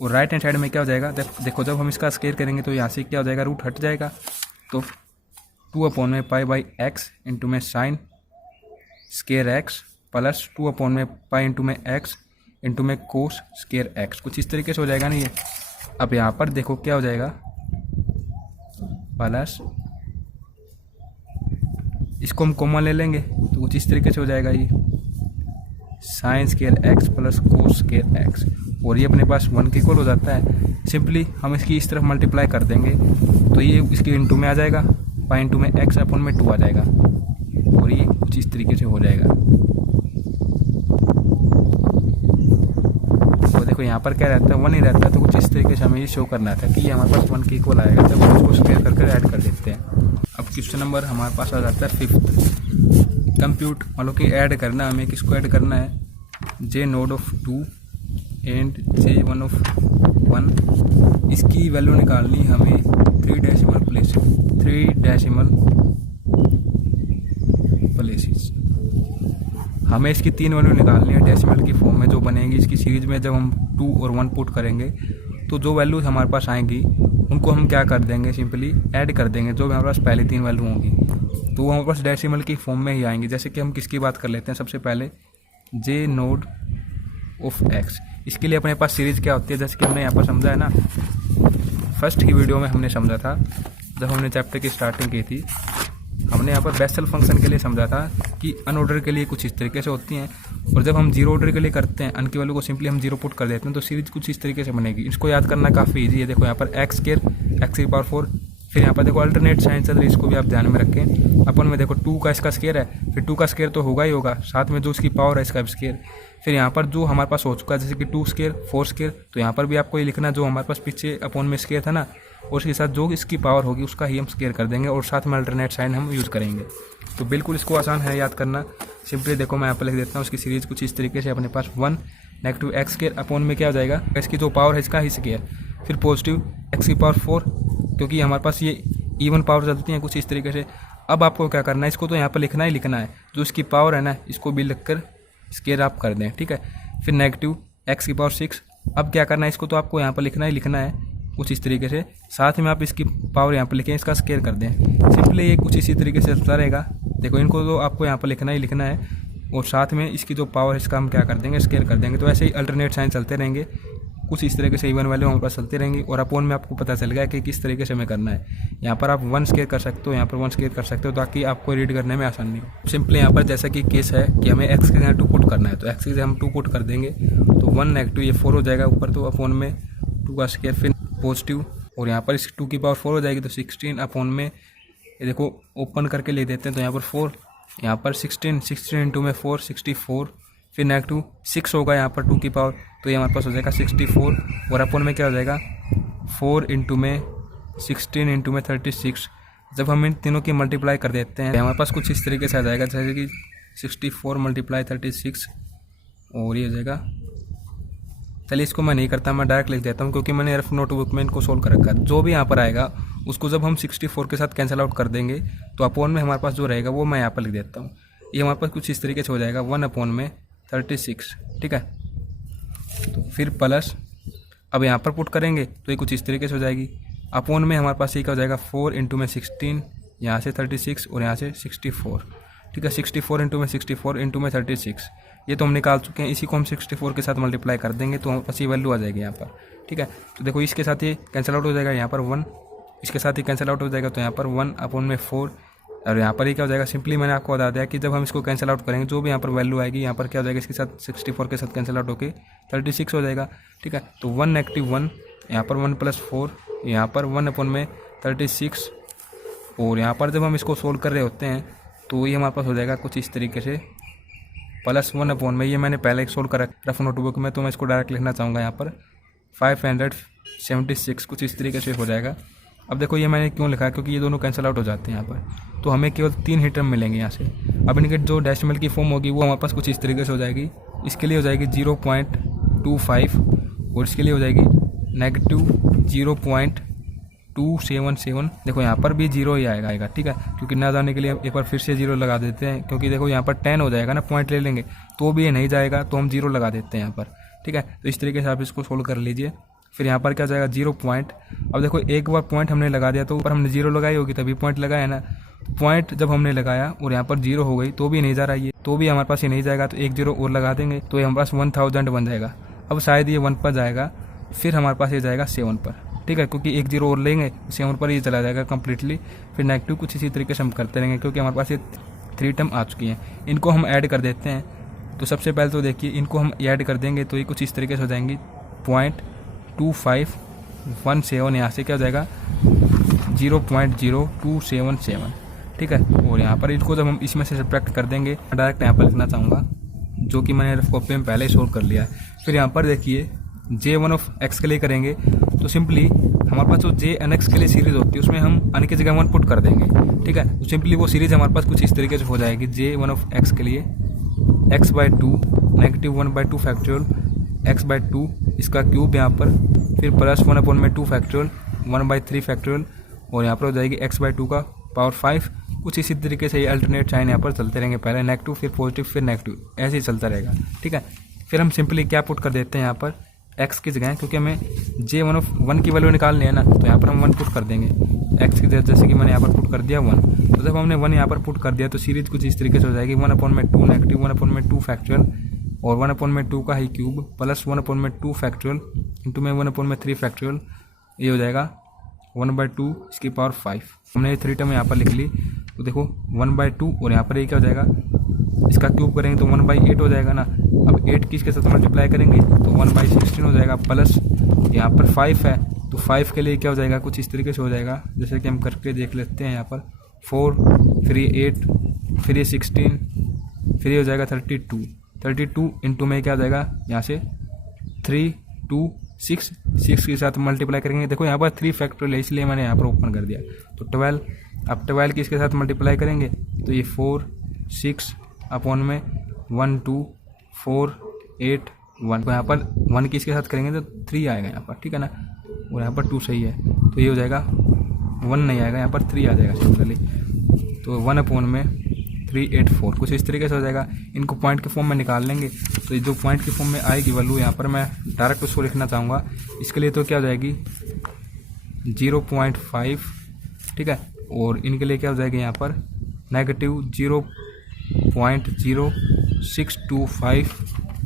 और राइट हैंड साइड में क्या हो जाएगा, देखो जब हम इसका स्क्वायर करेंगे तो यहाँ से क्या हो जाएगा, रूट हट जाएगा। तो 2 अपॉन में पाई बाई एक्स इंटू में sine square x plus 2 upon में पाई इंटू में एक्स इंटू में कोस स्केयर एक्स, कुछ इस तरीके से हो जाएगा ना ये। अब यहाँ पर देखो क्या हो जाएगा, प्लस इसको हम कॉमन ले लेंगे तो कुछ इस तरीके से हो जाएगा ये sine square x plus cos square x, और ये अपने पास 1 के इक्वल हो जाता है। सिंपली हम इसकी इस तरफ मल्टीप्लाई कर देंगे तो ये इसके इंटू में आ जाएगा, पाई इंटू में एक्स अपॉन में 2 आ जाएगा, और ये कुछ इस तरीके से हो जाएगा। तो देखो यहाँ पर क्या रहता है, 1 ही रहता है, तो कुछ इस तरीके से हमें ये शो करना था कि ये हमारे पास 1 के इक्वल आएगा, तब हम उसको स्क्वायर करके ऐड कर देते हैं। अब क्वेश्चन नंबर हमारे पास आ जाता है 5th, कंप्यूट, मतलब कि ऐड करना, हमें किसको ऐड करना है, J node of 2 and J 1 of 1, इसकी वैल्यू निकालनी है हमें 3 डेसिमल प्लेसेस। हमें इसकी 3 वैल्यू निकालनी है डेसिमल की फॉर्म में जो बनेगी इसकी सीरीज में। जब हम 2 और 1 पुट करेंगे तो जो वैल्यू हमारे पास आएंगी उनको हम क्या कर देंगे, सिंपली ऐड कर देंगे। जो हमारे पास पहली 3 वैल्यू होंगी तो वो हमारे पास डेसिमल की फॉर्म में ही आएंगी। जैसे कि हम किसकी बात कर लेते हैं, सबसे पहले जे नोड ऑफ एक्स, इसके लिए अपने पास सीरीज क्या होती है, जैसे कि हमने यहाँ पर समझा है ना, फर्स्ट की वीडियो में हमने समझा था, जब हमने चैप्टर की स्टार्टिंग की थी, हमने यहाँ पर बेसल फंक्शन के लिए समझा था कि अनऑर्डर के लिए कुछ इस तरीके से होती हैं, और जब हम जीरो ऑर्डर के लिए करते हैं अन की वैल्यू को सिंपली हम 0 पुट कर देते हैं तो सीरीज कुछ इस तरीके से बनेगी। इसको याद करना काफ़ी ईजी है। देखो यहाँ पर एक्स स्क्वायर एक्स की पावर 4, फिर यहाँ पर देखो अल्टरनेट साइन चल रही है, इसको भी आप ध्यान में रखें। अपन में देखो 2 का इसका स्क्वायर है, फिर 2 का स्क्वायर तो होगा ही होगा, साथ में जो इसकी पावर है इसका स्क्वायर, फिर यहाँ पर जो हमारे पास हो चुका है जैसे कि 2 स्क्वायर 4 स्क्वायर, तो यहाँ पर भी आपको ये लिखना जो हमारे पास पीछे अपॉन में स्क्वायर था ना, और उसके साथ जो इसकी पावर होगी उसका ही हम स्क्वायर कर देंगे, और साथ में अल्टरनेट साइन हम यूज़ करेंगे। तो बिल्कुल इसको आसान है याद करना। सिंपली देखो मैं यहाँ पर लिख देता हूँ, उसकी सीरीज कुछ इस तरीके से अपने पास 1 नेगेटिव एक्स स्क्वायर अपॉन में क्या हो जाएगा, इसकी जो पावर है इसका ही स्क्वायर, फिर पॉजिटिव एक्स की पावर 4, क्योंकि हमारे पास ये इवन पावर चलती हैं कुछ इस तरीके से। अब आपको क्या करना है, इसको तो यहाँ पर लिखना ही लिखना है, जो इसकी पावर है ना इसको भी लिख कर स्क्वायर आप कर दें, ठीक है। फिर नेगेटिव एक्स की पावर 6, अब क्या करना है, इसको तो आपको यहाँ पर लिखना ही लिखना है कुछ इस तरीके से, साथ में आप इसकी पावर यहाँ पर लिखें, इसका स्क्वायर कर दें। सिंपली ये कुछ इसी तरीके से चलता रहेगा। देखो इनको तो आपको यहाँ पर लिखना ही लिखना है, और साथ में इसकी जो पावर है इसका हम क्या कर देंगे, स्क्वायर कर देंगे। तो ऐसे ही अल्टरनेट साइन चलते रहेंगे, कुछ इस तरीके से इवन वैल्यू हमारे पास चलती रहेंगी, और अपोन में आपको पता चल गया कि किस तरीके से हमें करना है। यहाँ पर आप 1 स्क्वायर कर सकते हो, यहाँ पर 1 स्क्वायर कर सकते हो, ताकि आपको रीड करने में आसानी हो। सिंपली यहाँ पर जैसा कि केस है कि हमें एक्स के जगह 2 पुट करना है, तो एक्स की जगह हम 2 पुट कर देंगे तो 1 नेगेटिव ये 4 हो जाएगा ऊपर, तो अपोन में 2 का स्क्वायर, फिर पॉजिटिव, और यहाँ पर इस 2 की पावर 4 हो जाएगी तो 16 अपोन में, ये देखो ओपन करके ले देते हैं तो यहाँ पर 4, यहाँ पर 16 इंटू में 4 64, फिर नेगेटिव 6 होगा यहाँ पर 2 की पावर, तो ये हमारे पास हो जाएगा 64, और अपन में क्या हो जाएगा 4 इंटू में 16 इंटू में 36। जब हम इन तीनों की मल्टीप्लाई कर देते हैं हमारे पास कुछ इस तरीके से आ जाएगा, जैसे कि 64 मल्टीप्लाई 36, और ये हो जाएगा। चलिए इसको मैं नहीं करता, मैं डायरेक्ट लिख देता हूँ, क्योंकि मैंने रफ नोटबुक में इनको सोल्व कर रखा है। जो भी यहाँ पर आएगा उसको जब हम 64 के साथ कैंसिल आउट कर देंगे तो अपोन में हमारे पास जो रहेगा वो मैं यहाँ पर लिख देता हूँ। ये हमारे पास कुछ इस तरीके से हो जाएगा 1 अपोन में 36, ठीक है। तो फिर प्लस, अब यहाँ पर पुट करेंगे तो ये कुछ इस तरीके से हो जाएगी, अपोन में हमारे पास ये क्या हो जाएगा 4 इंटू में 16, यहाँ से 36 और यहाँ से 64, ठीक है। 64 इंटू में 64 इंटू में 36, ये तो हम निकाल चुके हैं। इसी को हम 64 के साथ मल्टीप्लाई कर देंगे तो हमारे पास ये वैल्यू आ जाएगी यहाँ पर, ठीक है। तो देखो इसके साथ ये कैंसिल आउट हो जाएगा, यहाँ पर 1, इसके साथ ही कैंसिल आउट हो जाएगा तो यहाँ पर 1 अपोन में 4, और यहाँ पर ये क्या हो जाएगा, सिंपली मैंने आपको बता दिया कि जब हम इसको कैंसिल आउट करेंगे जो भी यहाँ पर वैल्यू आएगी यहाँ पर क्या हो जाएगा, इसके साथ 64 के साथ कैंसिल आउट होकर 36 हो जाएगा, ठीक है। तो 1 नेगेटिव 1, यहाँ पर 1 प्लस 4, यहाँ पर 1 अपोन में 36, और यहाँ पर जब हम इसको सोल्व कर रहे होते हैं तो ये हमारे पास हो जाएगा कुछ इस तरीके से प्लस 1 अपोन में, ये मैंने पहले सोल्व करा रफ नोटबुक में, तो मैं इसको डायरेक्ट लिखना चाहूँगा यहाँ पर 576, कुछ इस तरीके से हो जाएगा। अब देखो ये मैंने क्यों लिखा है, क्योंकि ये दोनों कैंसिल आउट हो जाते हैं यहाँ पर, तो हमें केवल 3 ही टर्म मिलेंगे यहाँ से। अब इनके जो डेसिमल की फॉर्म होगी वो हमारे पास कुछ इस तरीके से हो जाएगी, इसके लिए हो जाएगी 0.25, और इसके लिए हो जाएगी नेगेटिव 0.277। देखो यहाँ पर भी 0 ही आएगा, ठीक है, क्योंकि ना जाने के लिए एक बार फिर से 0 लगा देते हैं, क्योंकि देखो यहाँ पर 10 हो जाएगा ना, पॉइंट ले लेंगे तो भी ये नहीं जाएगा, तो हम 0 लगा देते हैं यहाँ पर, ठीक है। तो इस तरीके से आप इसको सोल्व कर लीजिए। फिर यहाँ पर क्या हो जाएगा 0 पॉइंट। अब देखो एक बार पॉइंट हमने लगा दिया तो ऊपर हमने 0 लगाई होगी तभी पॉइंट लगाया ना। पॉइंट जब हमने लगाया और यहाँ पर 0 हो गई तो भी नहीं जा रहा, ये तो भी हमारे पास ये नहीं जाएगा, तो एक 0 और लगा देंगे तो ये हमारे पास 1000 बन जाएगा। अब शायद ये 1 पर जाएगा, फिर हमारे पास ये जाएगा 7 पर, ठीक है, क्योंकि एक 0 और लेंगे 7 पर ये चला जाएगा कम्प्लीटली। फिर नेगेटिव कुछ इसी तरीके से हम करते रहेंगे क्योंकि हमारे पास ये 3 टर्म आ चुकी हैं। इनको हम ऐड कर देते हैं। तो सबसे पहले तो देखिए इनको हम ऐड कर देंगे तो ये कुछ इस तरीके से हो जाएंगी 0.2517, यहाँ से क्या हो जाएगा 0.0277, ठीक है। और यहाँ पर इसको जब हम इसमें से सब्ट्रैक्ट कर देंगे, डायरेक्ट यहाँ पर लिखना चाहूँगा जो कि मैंने रफ कॉपी में पहले ही सोल्व कर लिया है। फिर यहाँ पर देखिए J1 ऑफ x के लिए करेंगे तो सिंपली हमारे पास जो Jn(x) के लिए सीरीज होती है उसमें हम n की जगह 1 पुट कर देंगे, ठीक है। तो सिंपली वो सीरीज हमारे पास कुछ इस तरीके से हो जाएगी। J1 ऑफ x के लिए x/2 -1/2 फैक्टोरियल x/2 इसका क्यूब यहाँ पर, फिर प्लस 1/2 फैक्टोरियल 1/3 फैक्टोरियल, और यहाँ पर हो जाएगी x/2 का पावर 5। कुछ इसी तरीके से ये अल्टरनेट साइन यहाँ पर चलते रहेंगे, पहले नेगेटिव फिर पॉजिटिव फिर नेगेटिव, ऐसे ही चलता रहेगा, ठीक है। फिर हम सिंपली क्या पुट कर देते हैं यहाँ पर x की जगह, क्योंकि हमें J1 ऑफ 1 की वैल्यू निकालनी है ना, तो यहाँ पर हम 1 पुट कर देंगे x की जगह, जैसे कि मैंने यहाँ पर पुट कर दिया 1। तो जब हमने 1 यहाँ पर पुट कर दिया तो सीरीज कुछ इस तरीके से हो जाएगी 1/2 नेगेटिव 1/2 फैक्टोरियल और 1/2 का ही क्यूब प्लस 1/2 फैक्टोरियल इंटू में 1/3 फैक्टोरियल, ये हो जाएगा 1/2 इसकी पावर 5। हमने ये 3 टर्म यहाँ पर लिख ली। तो देखो 1/2 और यहाँ पर ये क्या हो जाएगा, इसका क्यूब करेंगे तो 1/8 हो जाएगा ना। अब 8 किसके साथ मल्टीप्लाई करेंगे तो 1/16 हो जाएगा, प्लस यहाँ पर 5 है तो 5 के लिए क्या हो जाएगा कुछ इस तरीके से हो जाएगा, जैसे कि हम करके देख लेते हैं। यहाँ पर 4 फिर ये 8 फिर ये 16 फिर ये हो जाएगा 32 इंटू में क्या हो जाएगा यहाँ से 3 2 6 के साथ मल्टीप्लाई करेंगे। देखो यहाँ पर 3 फैक्टोरियल है इसलिए मैंने यहाँ पर ओपन कर दिया। तो 12, अब 12 की इसके साथ मल्टीप्लाई करेंगे तो ये 4 6 अपॉन में 1 2 4 8 1, तो यहाँ पर 1 की इसके साथ करेंगे तो 3 आएगा यहाँ पर, ठीक है ना। और यहाँ पर 2 सही है तो ये हो जाएगा 1 नहीं आएगा, यहाँ पर 3 आ जाएगा सिंपली। तो 1 में 384 कुछ इस तरीके से हो जाएगा। इनको पॉइंट के फॉर्म में निकाल लेंगे तो ये जो पॉइंट के फॉर्म में आएगी वैल्यू यहाँ पर मैं डायरेक्ट उसको लिखना चाहूँगा। इसके लिए तो क्या हो जाएगी 0.5, ठीक है। और इनके लिए क्या हो जाएगी यहाँ पर नेगेटिव 0.0625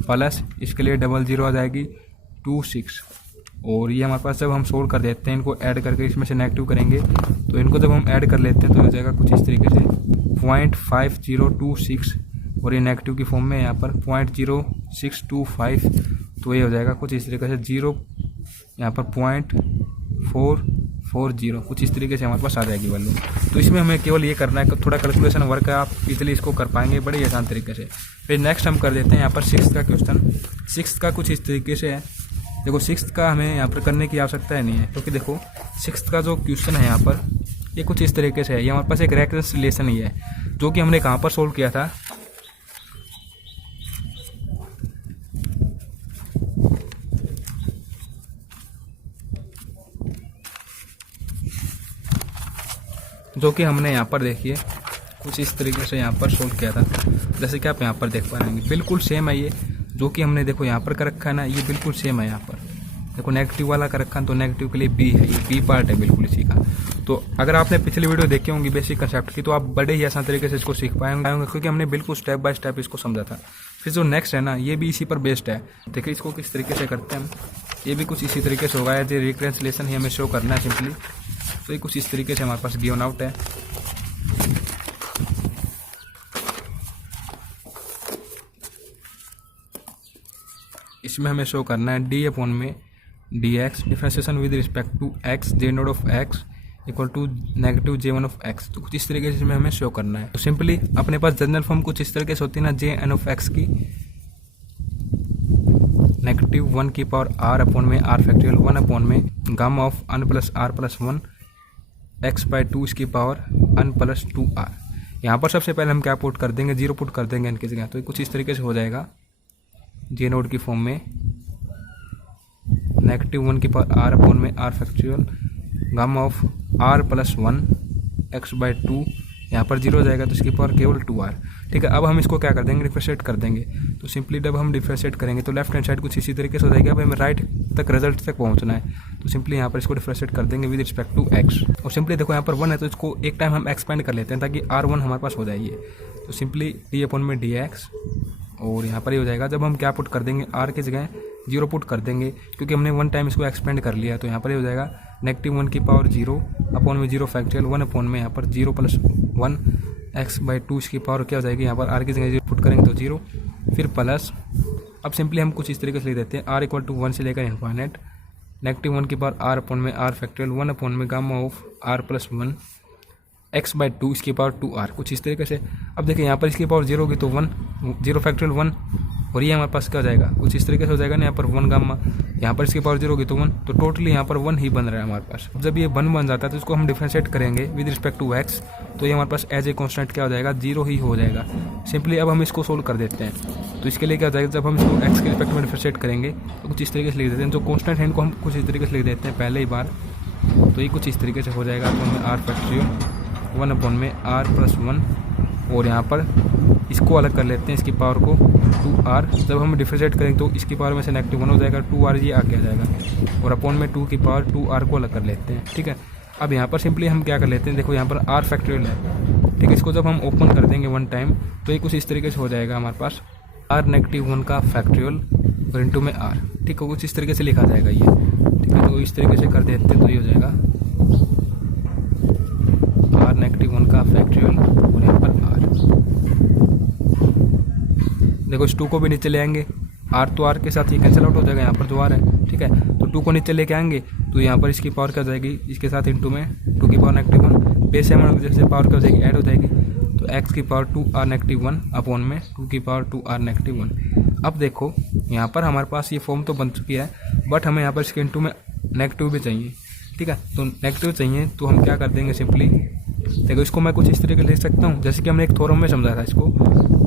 प्लस इसके लिए 00 आ जाएगी 26। और ये हमारे पास जब हम सोल्व कर देते हैं, इनको ऐड करके इसमें से नेगेटिव करेंगे तो इनको जब हम ऐड कर लेते हैं तो हो जाएगा कुछ इस तरीके से 0.5026 और ये नेगेटिव की फॉर्म में यहाँ पर 0.0625, तो ये हो जाएगा कुछ इस तरीके से 0 यहाँ पर 0.440 कुछ इस तरीके से हमारे पास आ जाएगी वैल्यू। तो इसमें हमें केवल ये करना है, थोड़ा कैलकुलेशन वर्क है, आप इजीली इसको कर पाएंगे बड़े आसान तरीके से। फिर नेक्स्ट हम कर देते हैं यहाँ पर 6th का क्वेश्चन। 6th का कुछ इस तरीके से है। देखो 6th का हमें यहाँ पर करने की आवश्यकता है नहीं है, क्योंकि देखो 6th का जो क्वेश्चन है यहाँ पर ये कुछ इस तरीके से है। ये हमारे पास एक रेकरेंस रिलेशन ही है जो कि हमने कहाँ पर सोल्व किया था, जो कि हमने यहाँ पर देखिए कुछ इस तरीके से यहाँ पर सोल्व किया था, जैसे कि आप यहाँ पर देख पा रहे हैं बिल्कुल सेम है ये जो कि हमने देखो यहाँ पर कर रखा है ना, ये बिल्कुल सेम है। यहाँ पर देखो नेगेटिव वाला कर रखा है तो नेगेटिव के लिए बी है, ये बी पार्ट है बिल्कुल इसी का। तो अगर आपने पिछली वीडियो देखी होंगी बेसिक कंसेप्ट की तो आप बड़े ही आसान तरीके से इसको सीख पाएंगे, क्योंकि हमने बिल्कुल स्टेप बाय स्टेप इसको समझा था। फिर जो नेक्स्ट है ना ये भी इसी पर बेस्ड है। देखिए इसको किस तरीके से करते हैं हम, ये भी कुछ इसी तरीके से होगा। जो रिकरेंसिलेशन ही हमें शो करना है सिंपली, तो ये कुछ इस तरीके से हमारे पास गिवन आउट है। इसमें हमें शो करना है डी अपॉन में D X differentiation with respect to X J node of x equal to negative J1 of X. तो कुछ इस तरीके से इसमें हमें शो करना है। तो सिंपली अपने पास जनरल फॉर्म कुछ इस तरीके से होती है ना, Jn ऑफ एक्स की नेगेटिव 1 की पावर r अपॉन में r फैक्टोरियल 1 अपॉन में gamma of n plus r plus 1 x/2 इसकी पावर n प्लस 2r। यहाँ पर सबसे पहले हम क्या पुट कर देंगे, 0 पुट कर देंगे इनकी जगह। तो कुछ इस तरीके से हो जाएगा J नोड की फॉर्म में नेगेटिव 1 की पावर r अपॉन में r factorial gamma of r plus 1 x/2, यहाँ पर 0 हो जाएगा तो इसकी पावर केवल 2r। ठीक है, अब हम इसको क्या कर देंगे, रिफ्रेशिएट कर देंगे। तो सिंपली जब हम डिफरेंशिएट करेंगे तो लेफ्ट हैंड साइड कुछ इसी तरीके से हो जाएगी। अब हमें राइट तक रिजल्ट तक पहुंचना है, तो सिंपली यहाँ पर इसको डिफरेंशिएट कर देंगे विद रिस्पेक्ट टू एक्स। और सिंपली देखो यहाँ पर 1 है तो इसको एक टाइम हम एक्सपेंड कर लेते हैं ताकि R1 हमारे पास हो जाएगी। तो सिंपली d/dx और यहाँ पर ही हो जाएगा। जब हम क्या पुट कर देंगे, r की जगह 0 पुट कर देंगे क्योंकि हमने 1 टाइम इसको एक्सपेंड कर लिया। तो यहाँ पर ही हो जाएगा -1 की पावर 0 अपॉन में 0 फैक्टोरियल 1 अपॉन में यहाँ पर 0 + 1 x/2 इसकी पावर क्या हो जाएगी, यहाँ पर r की जगह 0 पुट करेंगे तो 0 फिर प्लस। अब सिंपली हम कुछ इस तरीके से लिख देते हैं r = 1 से लेकर इन्फाइनेट -1 की पावर r अपॉन में r फैक्टोरियल 1 अपॉन में गामा ऑफ r + 1 x/2 इसकी पावर 2r, कुछ इस तरीके से। अब देखिए यहाँ पर इसकी पावर 0 होगी तो 1 0 फैक्टोरियल 1 और ये हमारे पास क्या हो जाएगा, कुछ इस तरीके से हो जाएगा ना। यहाँ पर 1 गामा, यहाँ पर इसकी पावर 0 होगी तो 1, तो टोटली यहाँ पर 1 ही बन रहा है हमारे पास। अब जब ये 1 बन जाता है तो इसको हम डिफरेंशिएट करेंगे विद रिस्पेक्ट टू x, तो ये हमारे पास एज ए कॉन्स्टेंट क्या हो जाएगा, 0 ही हो जाएगा। सिंपली अब हम इसको सोल्व कर देते हैं। तो इसके लिए क्या हो जाएगा, जब हम इसको x के रिस्पेक्ट में डिफरेंशिएट करेंगे तो कुछ इस तरीके से लिख देते हैं। जो कॉन्स्टेंट है इनको हम कुछ इस तरीके से लिख देते हैं पहले ही बार, तो ये कुछ इस तरीके से हो जाएगा अपॉन में r फैक्टोरियल 1 अपॉन में r + 1 और यहाँ पर इसको अलग कर लेते हैं, इसकी पावर को 2r। जब हम डिफरेंशिएट करेंगे तो इसकी पावर में से -1 हो जाएगा, 2r ये आगे आ जाएगा और अपॉन में 2 की पावर 2r को अलग कर लेते हैं। ठीक है, अब यहाँ पर सिंपली हम क्या कर लेते हैं, देखो यहाँ पर r फैक्टोरियल है। ठीक है, इसको जब हम ओपन कर देंगे 1 टाइम तो ये कुछ इस तरीके से हो जाएगा हमारे पास r -1 का फैक्टोरियल और इंटू में r। ठीक है, कुछ इस तरीके से लिखा जाएगा ये। ठीक है, तो इस तरीके से कर देते हैं तो ये हो जाएगा r -1 का फैक्टोरियल और यहाँ पर r। देखो इस 2 को भी नीचे ले आएंगे, r तो r के साथ ये कैंसिल आउट हो जाएगा यहाँ पर जो r है। ठीक है, तो 2 को नीचे लेके आएंगे तो यहाँ पर इसकी पावर क्या हो जाएगी, इसके साथ इंटू में 2 की पावर -1 बेस एम जैसे पावर क्या हो जाएगी, ऐड हो जाएगी। तो x की पावर 2r -1 अपॉन में 2 की पावर 2r -1। अब देखो यहाँ पर हमारे पास ये फॉर्म तो बन चुकी है, बट हमें यहाँ पर इसके इंटू में नेगेटिव भी चाहिए। ठीक है, तो नेगेटिव चाहिए तो हम क्या कर देंगे, सिंपली देखो इसको मैं कुछ इस तरीके से लिख सकता हूँ, जैसे कि हमने एक थ्योरम में समझा था इसको,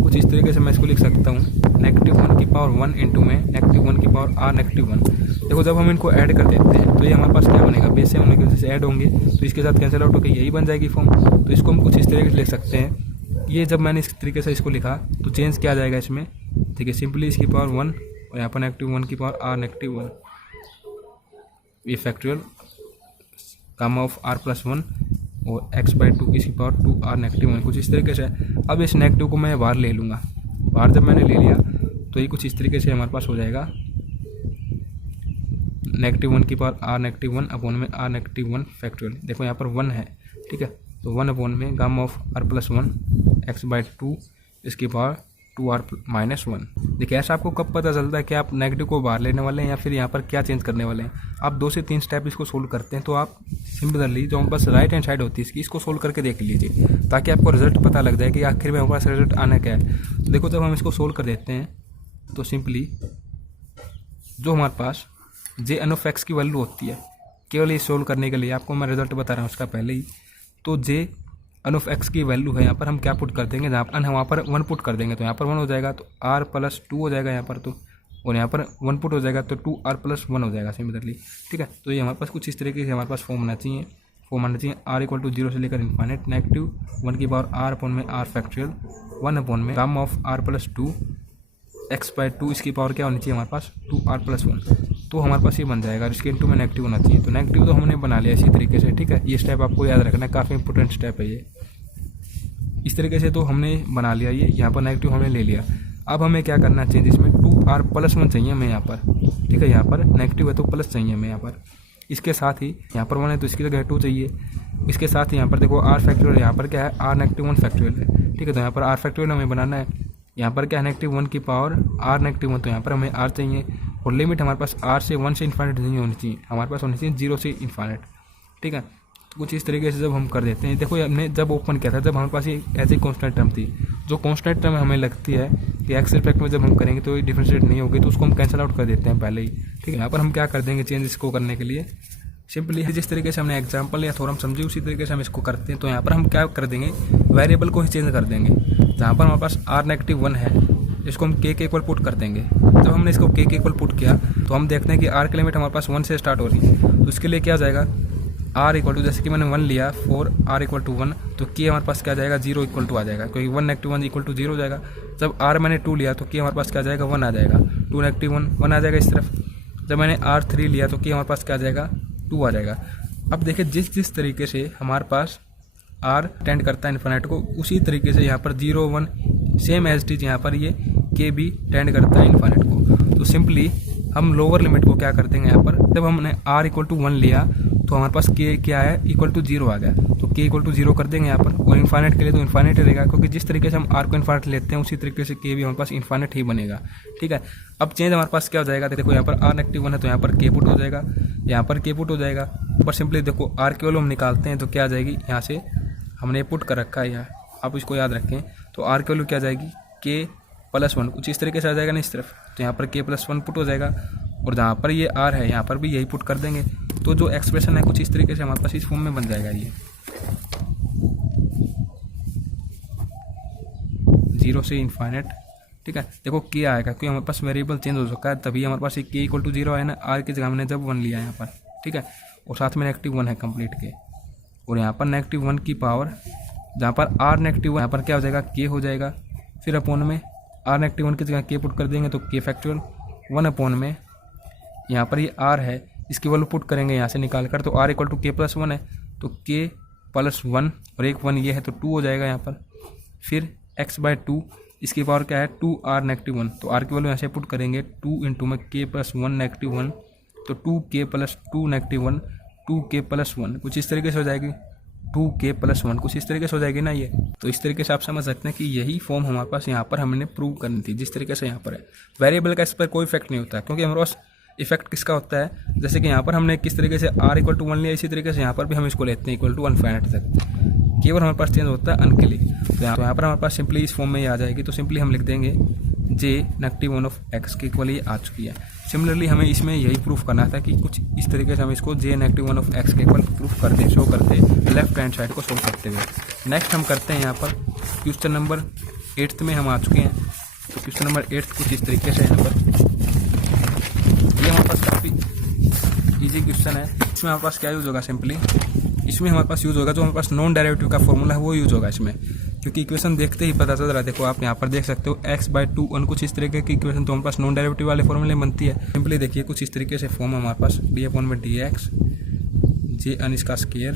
कुछ इस तरीके से मैं इसको लिख सकता हूँ -1 की पावर 1 इंटू में -1 की पावर r -1। देखो जब हम इनको ऐड कर देते हैं तो ये हमारे पास क्या बनेगा, बेस होने की वजह से ऐड होंगे तो इसके साथ कैंसिल आउट होकर यही बन जाएगी फॉर्म। तो इसको हम कुछ इस तरीके से लिख सकते हैं। ये जब मैंने इस तरीके से इसको लिखा तो चेंज क्या आ जाएगा इसमें, ठीक है, सिंपली इसकी पावर 1 और यहाँ पर -1 की पावर r -1 ये फैक्टोरियल गामा ऑफ r + 1 और x/2 इसकी पावर 2r -1, कुछ इस तरीके से। अब इस नेगेटिव को मैं बाहर ले लूँगा, बाहर जब मैंने ले लिया तो ये कुछ इस तरीके से हमारे पास हो जाएगा -1 की पावर r -1 अपॉन में r -1 फैक्टोरियल। देखो यहाँ पर 1 है। ठीक है, तो 1 अपॉन में गामा ऑफ r + 1 x/2 इसकी पावर 2r -1। देखिए ऐसा आपको कब पता चलता है कि आप नेगेटिव को बाहर लेने वाले हैं या फिर यहाँ पर क्या चेंज करने वाले हैं। आप 2 से 3 स्टेप इसको सोल्व करते हैं तो आप सिंपली जो हमारे पास राइट हैंड साइड होती है इसको सोल्व करके देख लीजिए ताकि आपको रिजल्ट पता लग जाए कि आखिर में हमारे पास रिजल्ट आना क्या है। तो देखो जब हम इसको सोल्व कर देते हैं तो सिंपली जो हमारे पास J(n)(x) की वैल्यू होती है, केवल ये सोल्व करने के लिए आपको मैं रिजल्ट बता रहा हूँ उसका पहले ही, तो J(n)(x) की वैल्यू है यहाँ पर हम क्या पुट कर देंगे, जहाँ पर वहाँ पर 1 पुट कर देंगे तो यहाँ पर 1 हो जाएगा, तो r + 2 हो जाएगा यहाँ पर, तो और यहाँ पर 1 पुट हो जाएगा तो 2r + 1 हो जाएगा सिमिलरली। ठीक है, तो ये हमारे पास कुछ इस तरीके से हमारे पास फॉर्म आना चाहिए, r = 0 से लेकर इन्फाइनेट -1 की पावर r अपॉन में r फैक्टोरियल 1 अपॉन में गामा ऑफ r + 2 x/2 इसकी पावर क्या होनी चाहिए हमारे पास 2r + 1। तो हमारे पास ये बन जाएगा, इसके इंटू में नेगेटिव होना चाहिए। तो नेगेटिव तो हमने बना लिया इसी तरीके से। ठीक है, ये स्टेप आपको याद रखना है, काफ़ी इंपॉर्टेंट स्टेप है ये। इस तरीके से तो हमने बना लिया, ये यहाँ पर नेगेटिव हमने ले लिया। अब हमें क्या करना चाहिए, इसमें 2r + 1 चाहिए हमें यहाँ पर। ठीक है, यहाँ पर नेगेटिव है तो प्लस चाहिए हमें यहाँ पर। इसके साथ ही यहाँ पर 1 है तो इसकी जगह 2 चाहिए। इसके साथ ही यहाँ पर देखो r फैक्टोरियल, यहाँ पर क्या है r -1 फैक्टोरियल है। ठीक है, तो यहाँ पर r फैक्टोरियल हमें बनाना है। यहाँ पर क्या है -1 की पावर r -1, तो यहाँ पर हमें r चाहिए और लिमिट हमारे पास r से 1 से इन्फाइनेट नहीं होनी चाहिए, हमारे पास होनी चाहिए 0 से इन्फाइनेट। ठीक है, तो कुछ इस तरीके से जब हम कर देते हैं, देखो हमने जब ओपन किया था जब हमारे पास ये ऐसी कॉन्स्टेंट टर्म थी, जो कॉन्स्टेंट टर्म हमें लगती है कि एक्स रिस्पेक्ट में जब हम करेंगे तो ये डिफरेंशिएट नहीं होगी, तो उसको हम कैंसिल आउट कर देते हैं पहले ही। ठीक है, यहाँ पर हम क्या कर देंगे चेंज इसको करने के लिए, सिंपली जिस तरीके से हमने एग्जाम्पल या थ्योरम समझी उसी तरीके से हम इसको करते हैं। तो यहाँ पर हम क्या कर देंगे, वेरिएबल को ही चेंज कर देंगे। जहाँ पर हमारे पास r -1 है इसको हम k के इक्वल पुट कर देंगे। जब हमने इसको k के इक्वल पुट किया तो हम देखते हैं कि r की लिमिट हमारे पास 1 से स्टार्ट हो रही है, तो इसके लिए क्या जाएगा आर इक्वल टू, जैसे कि मैंने 1 लिया, फॉर आर इक्वल टू 1, तो के हमारे पास क्या आ जाएगा 0 इक्वल टू आ जाएगा, क्योंकि 1 नेगेटिव 1 इक्वल टू 0 हो जाएगा। जब आर मैंने 2 लिया तो के हमारे पास क्या आ जाएगा 1 आ जाएगा, 2 नेगेटिव 1 1 आ जाएगा इस तरफ। जब मैंने आर 3 लिया तो के हमारे पास क्या आ जाएगा 2 आ जाएगा। अब देखिए जिस तरीके से हमारे पास आर टेंड करता है इन्फिनिट को, उसी तरीके से यहाँ पर 0 1 सेम एज इट इज यहाँ पर ये के भी टेंड करता है इन्फिनिट को। तो सिंपली हम लोअर लिमिट को क्या कर देंगे यहाँ पर, जब हमने आर इक्वल टू 1 लिया तो हमारे पास के क्या है इक्वल टू 0 आ गया, तो के इक्वल टू 0 कर देंगे यहाँ पर। और इन्फिनिट के लिए तो इन्फिनिट रहेगा, क्योंकि जिस तरीके से हम आर को इन्फिनिट लेते हैं उसी तरीके से के भी हमारे पास इन्फिनिट ही बनेगा। ठीक है, अब चेंज हमारे पास क्या हो जाएगा, देखो यहाँ पर आर नेगेटिव 1 है तो यहाँ पर के पुट हो जाएगा, यहाँ पर के पुट हो जाएगा। पर सिंपली देखो आर की वैल्यू हम निकालते हैं तो क्या आ जाएगी, यहाँ से हमने पुट कर रखा है यहाँ, आप इसको याद रखें। तो आर की वैल्यू क्या आ जाएगी के प्लस 1, कुछ इस तरीके से आ जाएगा ना इस तरफ, तो यहाँ पर के प्लस 1 पुट हो जाएगा। और जहाँ पर ये आर है यहाँ पर भी यही पुट कर देंगे, तो जो एक्सप्रेशन है कुछ इस तरीके से हमारे पास इस फॉर्म में बन जाएगा ये 0 से इन्फिनिट। ठीक है, देखो के आएगा क्योंकि हमारे पास वेरिएबल चेंज हो चुका है, तभी हमारे पास के इक्वल टू 0 आया ना, आर की जगह हमने जब 1 लिया यहाँ पर। ठीक है, और साथ में नेगेटिव 1 है कंप्लीट के, और यहाँ पर नेगेटिव 1 की पावर, जहाँ पर आर नेगेटिव 1 यहाँ पर क्या हो जाएगा के हो जाएगा, फिर अपॉन में आर नेगेटिव 1 की जगह के पुट कर देंगे तो के फैक्टोरियल 1 अपॉन में यहाँ पर ये आर है इसकी वैल्यू पुट करेंगे यहाँ से निकाल कर, तो आर इक्वल टू के प्लस 1 है तो के प्लस 1 और एक 1 ये है तो 2 हो जाएगा यहाँ पर। फिर एक्स बाय 2 इसकी पावर क्या है 2 आर नेगेटिव 1, तो आर की वैल्यू यहाँ से पुट करेंगे 2 इंटू में के प्लस 1 नेगेटिव 1, तो 2 के प्लस 2 नेगेटिव 1, 2 के प्लस 1 कुछ इस तरीके से हो जाएगी, 2 के प्लस 1 कुछ इस तरीके से हो जाएगी ना ये। तो इस तरीके से आप समझ सकते हैं कि यही फॉर्म हमारे पास यहाँ पर हमने प्रूव करनी थी, जिस तरीके से यहाँ पर है। वेरिएबल का इस पर कोई इफेक्ट नहीं होता है, क्योंकि हमारे पास इफेक्ट किसका होता है, जैसे कि यहाँ पर हमने किस तरीके से आर इक्वल टू 1 लिया, इसी तरीके से यहाँ पर भी हम इसको लेते हैं इक्वल टू इन्फिनिट तक, केवल हमारे पास चेंज होता है अन के लिए। तो यहाँ पर हमारे पास सिंपली इस फॉर्म में ही आ जाएगी, तो सिंपली हम लिख देंगे जे नेगेटिव 1 ऑफ एक्स के इक्वल ये आ चुकी है। सिमिलरली हमें इसमें यही प्रूफ करना था कि कुछ इस तरीके से हम इसको जे नेगेटिव 1 ऑफ एक्स के इक्वल प्रूफ करते शो करते लेफ्ट हैंड साइड को सोल्व करते हुए। नेक्स्ट हम करते हैं यहाँ पर क्वेश्चन नंबर 8 में हम आ चुके हैं। तो क्वेश्चन नंबर 8 कुछ इस तरीके से यहाँ पर, ये हमारे पास काफ़ी इजी क्वेश्चन है। इसमें हमारे पास क्या यूज़ होगा, सिंपली इसमें हमारे पास यूज़ होगा जो हमारे पास नॉन डेरिवेटिव का फॉर्मूला है वो यूज़ होगा इसमें, क्योंकि इक्वेशन देखते ही पता चल रहा है। देखो आप यहाँ पर देख सकते हो एक्स बाय 2 1 कुछ इस तरीके की इक्वेशन तो हमारे पास नॉन डेरिवेटिव वाले फॉर्मूले बनती है। सिंपली देखिए कुछ इस तरीके से फॉर्म है हमारे पास डी अपॉन में डी एक्स जे अन इसका स्केयर,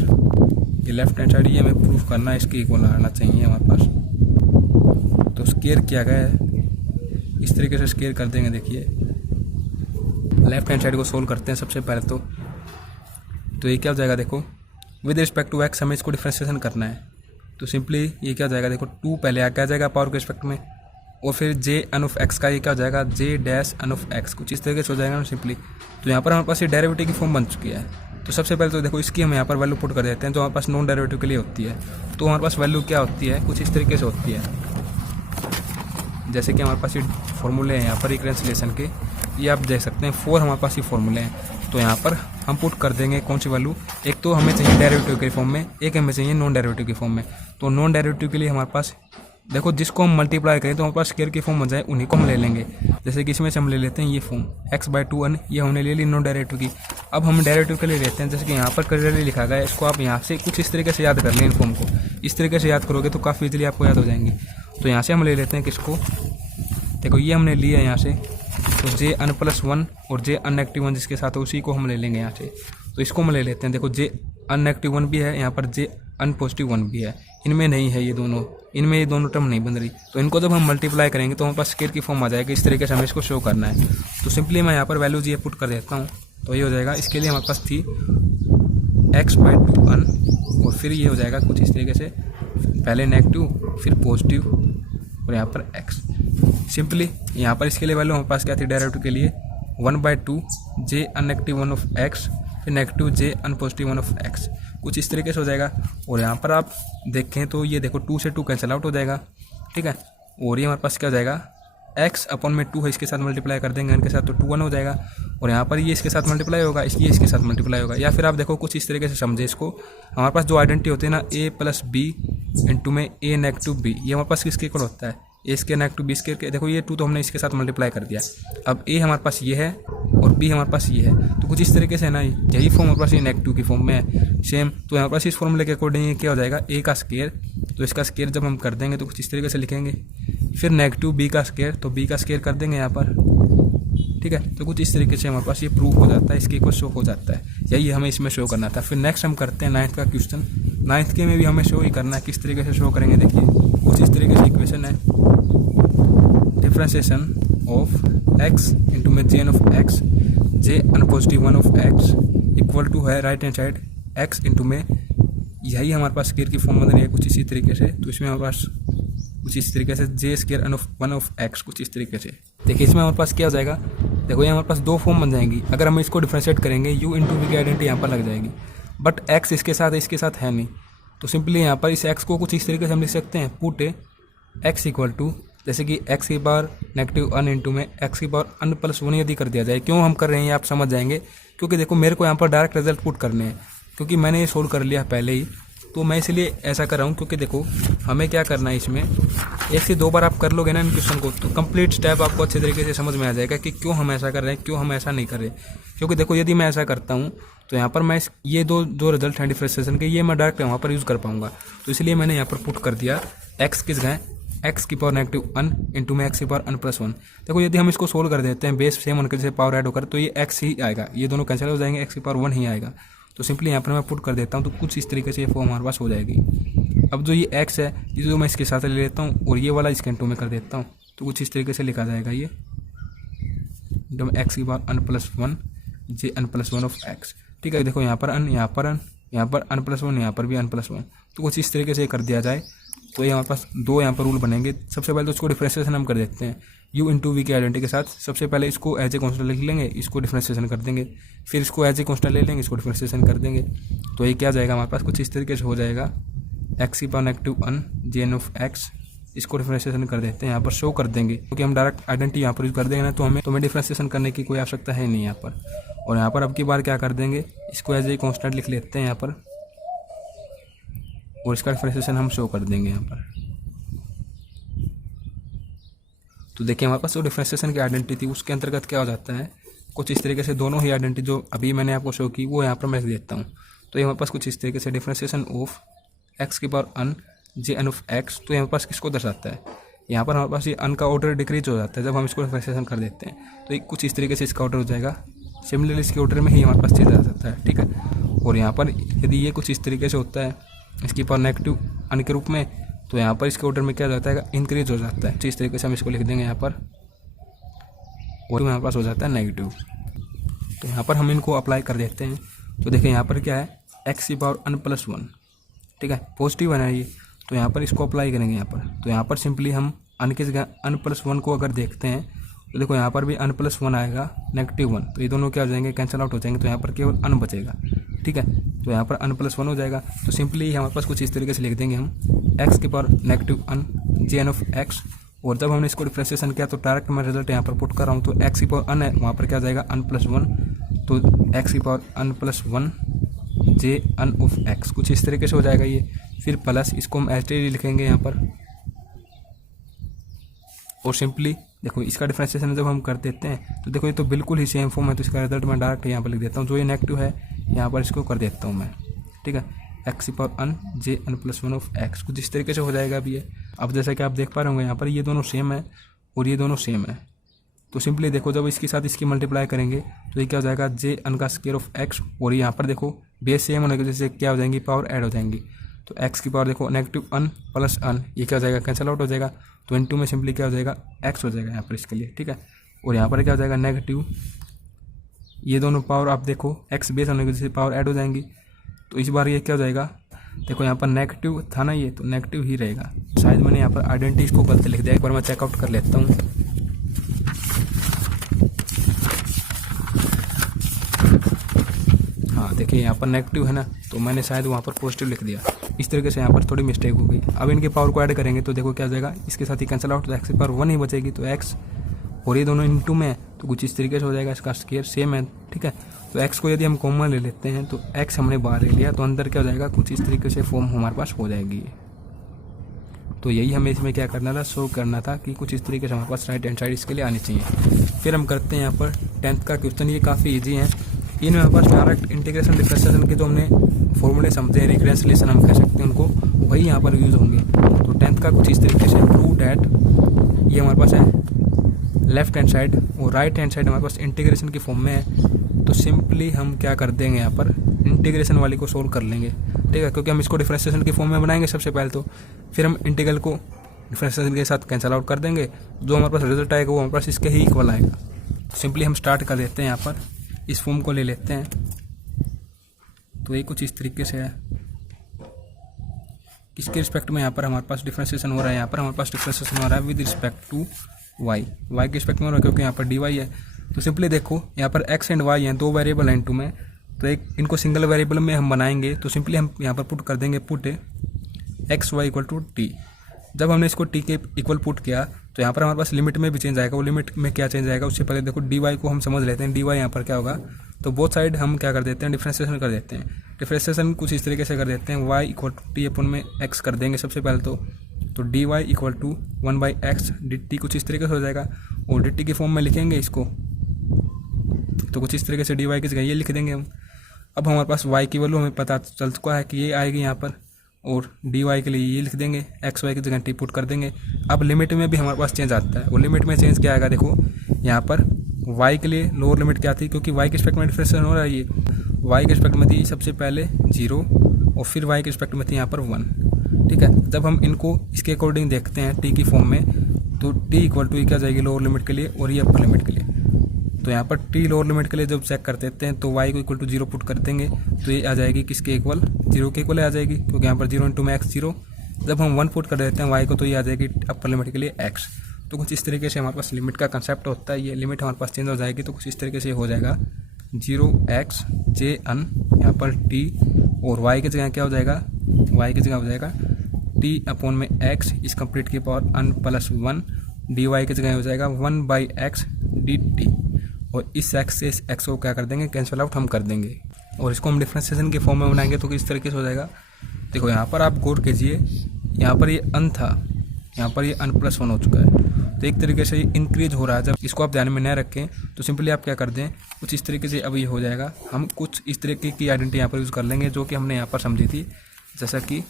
ये लेफ्ट हैंड साइड ये हमें प्रूफ करना है इसके इक्वल आना चाहिए हमारे पास। तो स्केयर किया गया है इस तरीके से स्केयर कर देंगे। देखिए लेफ्ट हैंड साइड को सोल्व करते हैं सबसे पहले तो ये क्या हो जाएगा, देखो विद रिस्पेक्ट टू एक्स हमें इसको डिफ्रेंशिएशन करना है, तो सिंपली ये क्या हो जाएगा, देखो 2 पहले आ क्या जाएगा पावर के रिस्पेक्ट में, और फिर जे अन ऑफ एक्स का ये क्या हो जाएगा J dash on of X कुछ इस तरीके से हो जाएगा ना सिंपली। तो यहाँ पर हमारे पास ये डेरिवेटिव की फॉर्म बन चुकी है। तो सबसे पहले तो देखो इसकी हम यहाँ पर वैल्यू पुट कर देते हैं जो हमारे पास नॉन डेरिवेटिव के लिए होती है। तो हमारे पास वैल्यू क्या होती है, कुछ इस तरीके से होती है, जैसे कि हमारे पास ये फॉर्मूले हैं यहाँ पर रिकरेंसिलेशन के, ये आप देख सकते हैं 4 हमारे पास ये फॉर्मूले हैं। तो यहाँ पर हम पुट कर देंगे कौन सी वैल्यू, एक तो हमें चाहिए डेरिवेटिव के फॉर्म में, एक हमें चाहिए नॉन डेरिवेटिव के फॉर्म में। तो नॉन डेरिवेटिव के लिए हमारे पास देखो जिसको हम मल्टीप्लाई करें तो हमारे पास स्केयर की फॉर्म बन जाए उन्हीं को हम ले लेंगे। जैसे कि इसमें से हम ले लेते हैं ये फॉर्म एक्स बाय 2 1, ये हमने ले ली नॉन डेरिवेटिव की। अब हम डेरिवेटिव के लिए लेते हैं, जैसे कि यहाँ पर क्लियरली लिखा गया है, इसको आप यहाँ से कुछ इस तरीके से याद कर लें। इन फॉर्म को इस तरीके से याद करोगे तो काफ़ी इजीली आपको याद हो जाएंगी। तो यहाँ से हम ले लेते हैं किसको, देखो ये हमने लिया है यहाँ से, तो जे अन प्लस 1 और जे अन नेगेटिव 1 जिसके साथ है उसी को हम ले लेंगे यहाँ से। तो इसको हम ले लेते हैं, देखो जे अन नेगेटिव 1 भी है यहाँ पर, जे अन पॉजिटिव 1 भी है, इनमें नहीं है ये दोनों, इनमें ये दोनों टर्म नहीं बन रही। तो इनको जब हम मल्टीप्लाई करेंगे तो हमारे पास स्केयर की फॉर्म आ जाएगी। इस तरीके से हमें इसको शो करना है। तो सिंपली मैं यहाँ पर वैल्यूज ये पुट कर देता हूँ, तो ये हो जाएगा। इसके लिए हमारे पास थी एक्स बाय 2 1 और फिर ये हो जाएगा कुछ इस तरीके से, पहले नेगेटिव फिर पॉजिटिव और यहाँ पर एक्स। सिंपली यहाँ पर इसके लिए वैल्यू हमारे पास क्या थी डेरिवेटिव के लिए 1/2 J N negative 1 of X फिर negative J on positive 1 of X कुछ इस तरीके से हो जाएगा। और यहाँ पर आप देखें तो ये देखो 2 से 2 कैंसिल आउट हो जाएगा, ठीक है। और ये हमारे पास क्या हो जाएगा x अपॉन में 2 है, इसके साथ मल्टीप्लाई कर देंगे इनके साथ तो 2 1 हो जाएगा। और यहाँ पर ये इसके साथ मल्टीप्लाई होगा, इसलिए इसके साथ मल्टीप्लाई होगा। या फिर आप देखो कुछ इस तरीके से समझे इसको, हमारे पास जो आइडेंटिटी होती है ना a प्लस बी इंटू में a नेगेटिव बी, ये हमारे पास किसके इक्वल होता है a square negative B square के। देखो ये 2 तो हमने इसके साथ मल्टीप्लाई कर दिया। अब a हमारे पास ये है और बी हमारे पास ये है। तो कुछ इस तरीके से है ना, यही फॉर्म हमारे पास ये नेगेटिव की फॉर्म में है सेम। तो यहाँ पास इस फॉर्मूले के अकॉर्डिंग क्या हो जाएगा, ए का स्क्वायर, तो इसका स्क्वायर जब हम कर देंगे तो कुछ इस तरीके से लिखेंगे। फिर नेगेटिव बी का स्क्वायर, तो बी का स्क्वायर कर देंगे यहाँ पर, ठीक है। तो कुछ इस तरीके से हमारे पास ये प्रूफ हो जाता है, इसके इक्वल शो हो जाता है। यही हमें इसमें शो करना था। फिर नेक्स्ट हम करते हैं 9th का क्वेश्चन। 9th के में भी हमें शो ही करना है। किस तरीके से शो करेंगे, देखिए कुछ इस तरीके से इक्वेशन है, डिफ्रेंशिएशन ऑफ एक्स इंटू में J N of X, J on positive one of x equal to है right hand side X into में, यही हमारे पास स्क्वायर की फॉर्म बन रही है कुछ इसी तरीके से। तो इसमें हमारे पास कुछ इस तरीके से J square N of one of X, कुछ इस तरीके से। देखिए इसमें हमारे पास क्या हो जाएगा, देखो ये हमारे पास दो फॉर्म बन जाएंगी। अगर हम इसको डिफ्रेंशिएट करेंगे यू इंटू वी की आइडेंटिटी यहाँ पर लग जाएगी, बट एक्स इसके साथ है नहीं। तो सिंपली यहाँ पर इस एक्स को कुछ इस तरीके से हम लिख सकते हैं, पुट एक्स इक्वल टू, जैसे कि एक्स की पावर नेगेटिव अन इंटू में एक्स की पावर अन प्लस वन यदि कर दिया जाए। क्यों हम कर रहे हैं आप समझ जाएंगे, क्योंकि देखो मेरे को यहाँ पर डायरेक्ट रिजल्ट पुट करने हैं, क्योंकि मैंने ये सोल्व कर लिया पहले ही। तो मैं इसलिए ऐसा कर रहा हूँ, क्योंकि देखो हमें क्या करना है इसमें, एक से दो बार आप कर लोगे ना इन क्वेश्चन को, तो कंप्लीट स्टेप आपको अच्छे तरीके से समझ में आ जाएगा कि क्यों हम ऐसा कर रहे हैं, क्यों हम ऐसा नहीं कर रहे। क्योंकि देखो यदि मैं ऐसा करता हूँ तो यहाँ पर मैं ये दो रिजल्ट हैं डिफरेंशिएशन के, ये मैं डायरेक्ट वहाँ पर यूज़ कर पाऊंगा। तो इसलिए मैंने यहाँ पर पुट कर दिया एक्स किस गए, एक्स की पावर नेगेटिव अन इंटू में एक्स की पावर अन प्लस वन। देखो यदि हम इसको सोल्व कर देते हैं बेस सेम उनके जैसे पावर ऐड होकर, तो ये एक्स ही आएगा, ये दोनों कैंसिल हो जाएंगे, एक्स की पावर वन ही आएगा। तो सिंपली यहाँ पर मैं पुट कर देता हूँ, तो कुछ इस तरीके से ये फॉर्म हमारे पास हो जाएगी। अब जो ये एक्स है ये जो मैं इसके साथ ले लेता हूँ और ये वाला इसके इंटू में कर देता हूँ, तो कुछ इस तरीके से लिखा जाएगा ये एकदम एक्स की power N plus one J N plus one of X, ठीक है। देखो यहाँ पर अन, यहाँ पर अन, यहाँ पर अन प्लस वन, यहाँ पर भी अन प्लस वन। तो कुछ इस तरीके से कर दिया जाए तो ये हमारे पास दो यहाँ पर रूल बनेंगे। सबसे पहले तो इसको डिफरेंशिएशन हम कर देते हैं u इंटू वी की आइडेंटिटी के साथ। सबसे पहले इसको एज ए कॉन्स्टेंट लिख लेंगे, इसको डिफरेंशिएशन कर देंगे, फिर इसको एज ए कॉन्स्टेंट ले लेंगे, इसको डिफरेंशिएशन कर देंगे। तो ये क्या जाएगा हमारे पास, कुछ इस तरीके से हो जाएगा एक्स की power negative N J N of X, इसको डिफरेंशिएशन कर देते हैं, यहाँ पर शो कर देंगे, क्योंकि हम डायरेक्ट आइडेंटिटी यहाँ पर यूज कर देंगे ना, तो हमें डिफरेंशिएशन करने की कोई आवश्यकता है नहीं यहाँ पर। और यहाँ पर अब की बार क्या कर देंगे, इसको एज ए कॉन्स्टेंट लिख लेते हैं यहाँ पर, और इसका डिफरेंशिएशन हम शो कर देंगे यहाँ पर। तो देखिए हमारे पास जो डिफरेंशिएशन की आइडेंटिटी थी उसके अंतर्गत क्या हो जाता है, कुछ इस तरीके से दोनों ही आइडेंटिटी जो अभी मैंने आपको शो की वो यहाँ पर मैं लिख देता हूँ। तो ये हमारे पास कुछ इस तरीके से डिफरेंशिएशन ऑफ एक्स की power on J on of X, तो यहाँ पास किसको दर्शाता है, यहाँ पर हमारे पास ये अन का ऑर्डर डिक्रीज हो जाता है जब हम इसको डिफरेंशिएशन कर देते हैं। तो ये कुछ इस तरीके से इसका ऑर्डर हो जाएगा, सिमिलरली इसके ऑर्डर में ही हमारे पास चीज़ आ सकता है, ठीक है। और यहाँ पर यदि ये कुछ इस तरीके से होता है इसकी पावर नेगेटिव अन के रूप में, तो यहाँ पर इसके ऑर्डर में क्या हो जाता है, इंक्रीज हो जाता है। तो इस तरीके से हम इसको लिख देंगे यहाँ पर, और हमारे पास हो जाता है नेगेटिव। तो यहाँ पर हम इनको अप्लाई कर देते हैं। तो देखिए यहाँ पर क्या है, एक्स की पावर अन प्लस वन, ठीक है, पॉजिटिव है ना ये, तो यहाँ पर इसको अप्लाई करेंगे यहाँ पर। तो यहाँ पर सिंपली हम अन के जगह अन प्लस वन को अगर देखते हैं तो देखो यहाँ पर भी अन प्लस वन आएगा नेगेटिव वन, तो ये दोनों क्या हो जाएंगे, कैंसिल आउट हो जाएंगे। तो यहाँ पर केवल अन बचेगा, ठीक है। तो यहाँ पर अन प्लस वन हो जाएगा। तो सिंपली हमारे पास कुछ इस तरीके से लिख देंगे हम एक्स की power negative N J N of X, और जब हमने इसको डिफरेंशिएशन किया तो डायरेक्ट मैं रिजल्ट यहाँ पर पुट कर रहा हूँ। तो एक्स की पावर अन है, वहाँ पर क्या जाएगा अन प्लस वन, तो एक्स की power N plus one J on of X, कुछ इस तरीके से हो जाएगा ये। फिर प्लस इसको हम एच डी लिखेंगे यहाँ पर, और सिंपली देखो इसका डिफरेंशिएशन जब हम कर देते हैं तो देखो ये तो बिल्कुल ही सेम फॉर्म है। तो इसका रिजल्ट मैं डायरेक्ट यहाँ पर लिख देता हूँ, जो ये नेगेटिव है यहाँ पर इसको कर देता हूँ मैं, ठीक है। एक्स की power on J N plus one of X, कुछ इस तरीके से हो जाएगा अभी ये। अब जैसा कि आप देख पा रहे होंगे यहाँ पर ये दोनों सेम है और ये दोनों सेम है। तो सिंपली देखो जब इसके साथ इसकी मल्टीप्लाई करेंगे तो ये क्या हो जाएगा, जे अन का स्क्वायर ऑफ एक्स, और यहाँ पर देखो बेस सेम होने की वजह से क्या हो जाएंगी, पावर ऐड हो जाएंगी। तो एक्स की पावर देखो नेगेटिव अन प्लस अन, ये क्या हो जाएगा, कैंसिल आउट हो जाएगा। तो इनटू में सिंपली क्या हो जाएगा, एक्स हो जाएगा यहाँ पर इसके लिए, ठीक है। और यहाँ पर क्या हो जाएगा नेगेटिव, ये दोनों पावर आप देखो एक्स बेस होने की वजह से पावर ऐड हो जाएंगी। तो इस बार ये क्या हो जाएगा, देखो यहाँ पर नेगेटिव था ना ये, तो नेगेटिव ही रहेगा। शायद मैंने यहाँ पर आइडेंटिटी इसको गलत लिख दिया, एक बार मैं चेकआउट कर लेता हूँ। हाँ देखिए यहाँ पर नेगेटिव है ना, तो मैंने शायद वहाँ पर पॉजिटिव लिख दिया, इस तरीके से यहाँ पर थोड़ी मिस्टेक हो गई। अब इनके पावर को ऐड करेंगे तो देखो क्या हो जाएगा, इसके साथ ही कैंसिल आउट, तो एक्स की पावर वन ही बचेगी। तो एक्स और ये दोनों इनटू में है, तो कुछ इस तरीके से हो जाएगा, इसका स्क्वायर सेम है, ठीक है। तो एक्स को यदि हम कॉमन ले लेते हैं तो एक्स हमने बाहर ले लिया, तो अंदर क्या हो जाएगा, कुछ इस तरीके से फॉर्म हमारे पास हो जाएगी। तो यही हमें इसमें क्या करना था, शो करना था कि कुछ इस तरीके से हमारे पास राइट हैंड साइड इसके लिए आनी चाहिए। फिर हम करते हैं यहाँ पर 10th का क्वेश्चन। ये काफ़ी ईजी है। इनमें हमारे पास डायरेक्ट इंटीग्रेशन डिफरेंशिएशन के जो हमने फॉर्मूले समझे हैं, रिकरेंस रिलेशन हम कह सकते हैं उनको, वही यहाँ पर यूज़ होंगे। तो 10th का कुछ इस तरीके से, प्रूव डैट, ये हमारे पास है लेफ्ट हैंड साइड और राइट हैंड साइड हमारे पास इंटीग्रेशन की फॉर्म में है। तो सिंपली हम क्या कर देंगे, यहाँ पर इंटीग्रेशन वाली को सोल्व कर लेंगे, ठीक है, क्योंकि हम इसको डिफरेंशिएशन की फॉर्म में बनाएंगे सबसे पहले। तो फिर हम इंटीग्रल को डिफरेंशिएशन के साथ कैंसिल आउट कर देंगे, जो हमारे पास रिजल्ट आएगा वो हमारे पास इसके ही इक्वल आएगा। तो सिंपली हम स्टार्ट कर देते हैं, यहाँ पर इस फॉर्म को ले लेते हैं। तो ये कुछ इस तरीके से है, किसके रिस्पेक्ट में यहाँ पर हमारे पास डिफरेंशिएशन हो रहा है, यहाँ पर हमारे पास डिफरेंशिएशन हो रहा है विद रिस्पेक्ट टू वाई के रिस्पेक्ट में हो रहा है, क्योंकि यहाँ पर डी वाई है। तो सिंपली देखो यहाँ पर एक्स एंड वाई हैं, दो वेरिएबल हैं इनटू में, तो एक इनको सिंगल वेरिएबल में हम बनाएंगे। तो सिंपली हम यहाँ पर पुट कर देंगे, put X Y equal to T. जब हमने इसको टी के इक्वल पुट किया तो यहाँ पर हमारे पास लिमिट में भी चेंज आएगा। वो लिमिट में क्या चेंज आएगा, उससे पहले देखो डी वाई को हम समझ लेते हैं। डी वाई यहाँ पर क्या होगा, तो बोथ साइड हम क्या कर देते हैं, डिफरेंशिएशन कर देते हैं। डिफरेंशिएशन कुछ इस तरीके से कर देते हैं, Y equal to T upon में एक्स कर देंगे सबसे पहले। तो D Y equal to 1/x D T कुछ इस तरीके से हो जाएगा, और डी टी की फॉर्म में लिखेंगे इसको, तो कुछ इस तरीके से डी वाई की जगह ये लिख देंगे हम। अब हमारे पास y की वैल्यू हमें पता चल चुका है कि ये आएगी यहाँ पर, और डी वाई के लिए ये लिख देंगे, एक्स वाई की जगह टी पुट कर देंगे। अब लिमिट में भी हमारे पास चेंज आता है, और लिमिट में चेंज क्या आएगा, देखो यहाँ पर y के लिए लोअर लिमिट क्या थी, क्योंकि y के रिस्पेक्ट में डिफरेंशिएशन हो रहा है। ये y के रिस्पेक्ट में थी सबसे पहले 0, और फिर y के रिस्पेक्ट में थी यहाँ पर 1, ठीक है। जब हम इनको इसके अकॉर्डिंग देखते हैं टी की फॉर्म में, तो टी इक्वल टू क्या जाएगी लोअर लिमिट के लिए, और ये अपर लिमिट के लिए। तो यहाँ पर टी लोअर लिमिट के लिए जब चेक कर देते हैं तो y को इक्वल टू 0 पुट कर देंगे, तो ये आ जाएगी किसके इक्वल, 0 के इक्वल आ जाएगी, क्योंकि यहाँ पर 0 इंटू में एक्स 0। जब हम 1 पुट कर देते हैं y को, तो ये आ जाएगी अपर लिमिट के लिए x। तो कुछ इस तरीके से हमारे पास लिमिट का कंसेप्ट होता है। ये लिमिट हमारे पास चेंज हो जाएगी, तो कुछ इस तरीके से हो जाएगा 0x jn, यहाँ पर t, और y की जगह क्या हो जाएगा, y की जगह हो जाएगा t अपॉन में x इस कंप्लीट की power n plus 1, D Y की जगह हो जाएगा 1/x dt, और इस x से इस x को क्या कर देंगे, कैंसिल आउट हम कर देंगे, और इसको हम डिफरेंशिएशन की फॉर्म में बनाएंगे। तो किस तरीके से हो जाएगा, देखो यहाँ पर आप गौर कीजिए, यहाँ पर ये n था, यहाँ पर ये n प्लस 1 हो चुका है। तो एक तरीके से ये इंक्रीज हो रहा है। जब इसको आप ध्यान में न रखें तो सिंपली आप क्या कर दें, कुछ इस तरीके से अब ये हो जाएगा। हम कुछ इस तरीके की आइडेंटिटी यहाँ पर यूज़ कर लेंगे, जो कि हमने यहाँ पर समझी थी। जैसा कि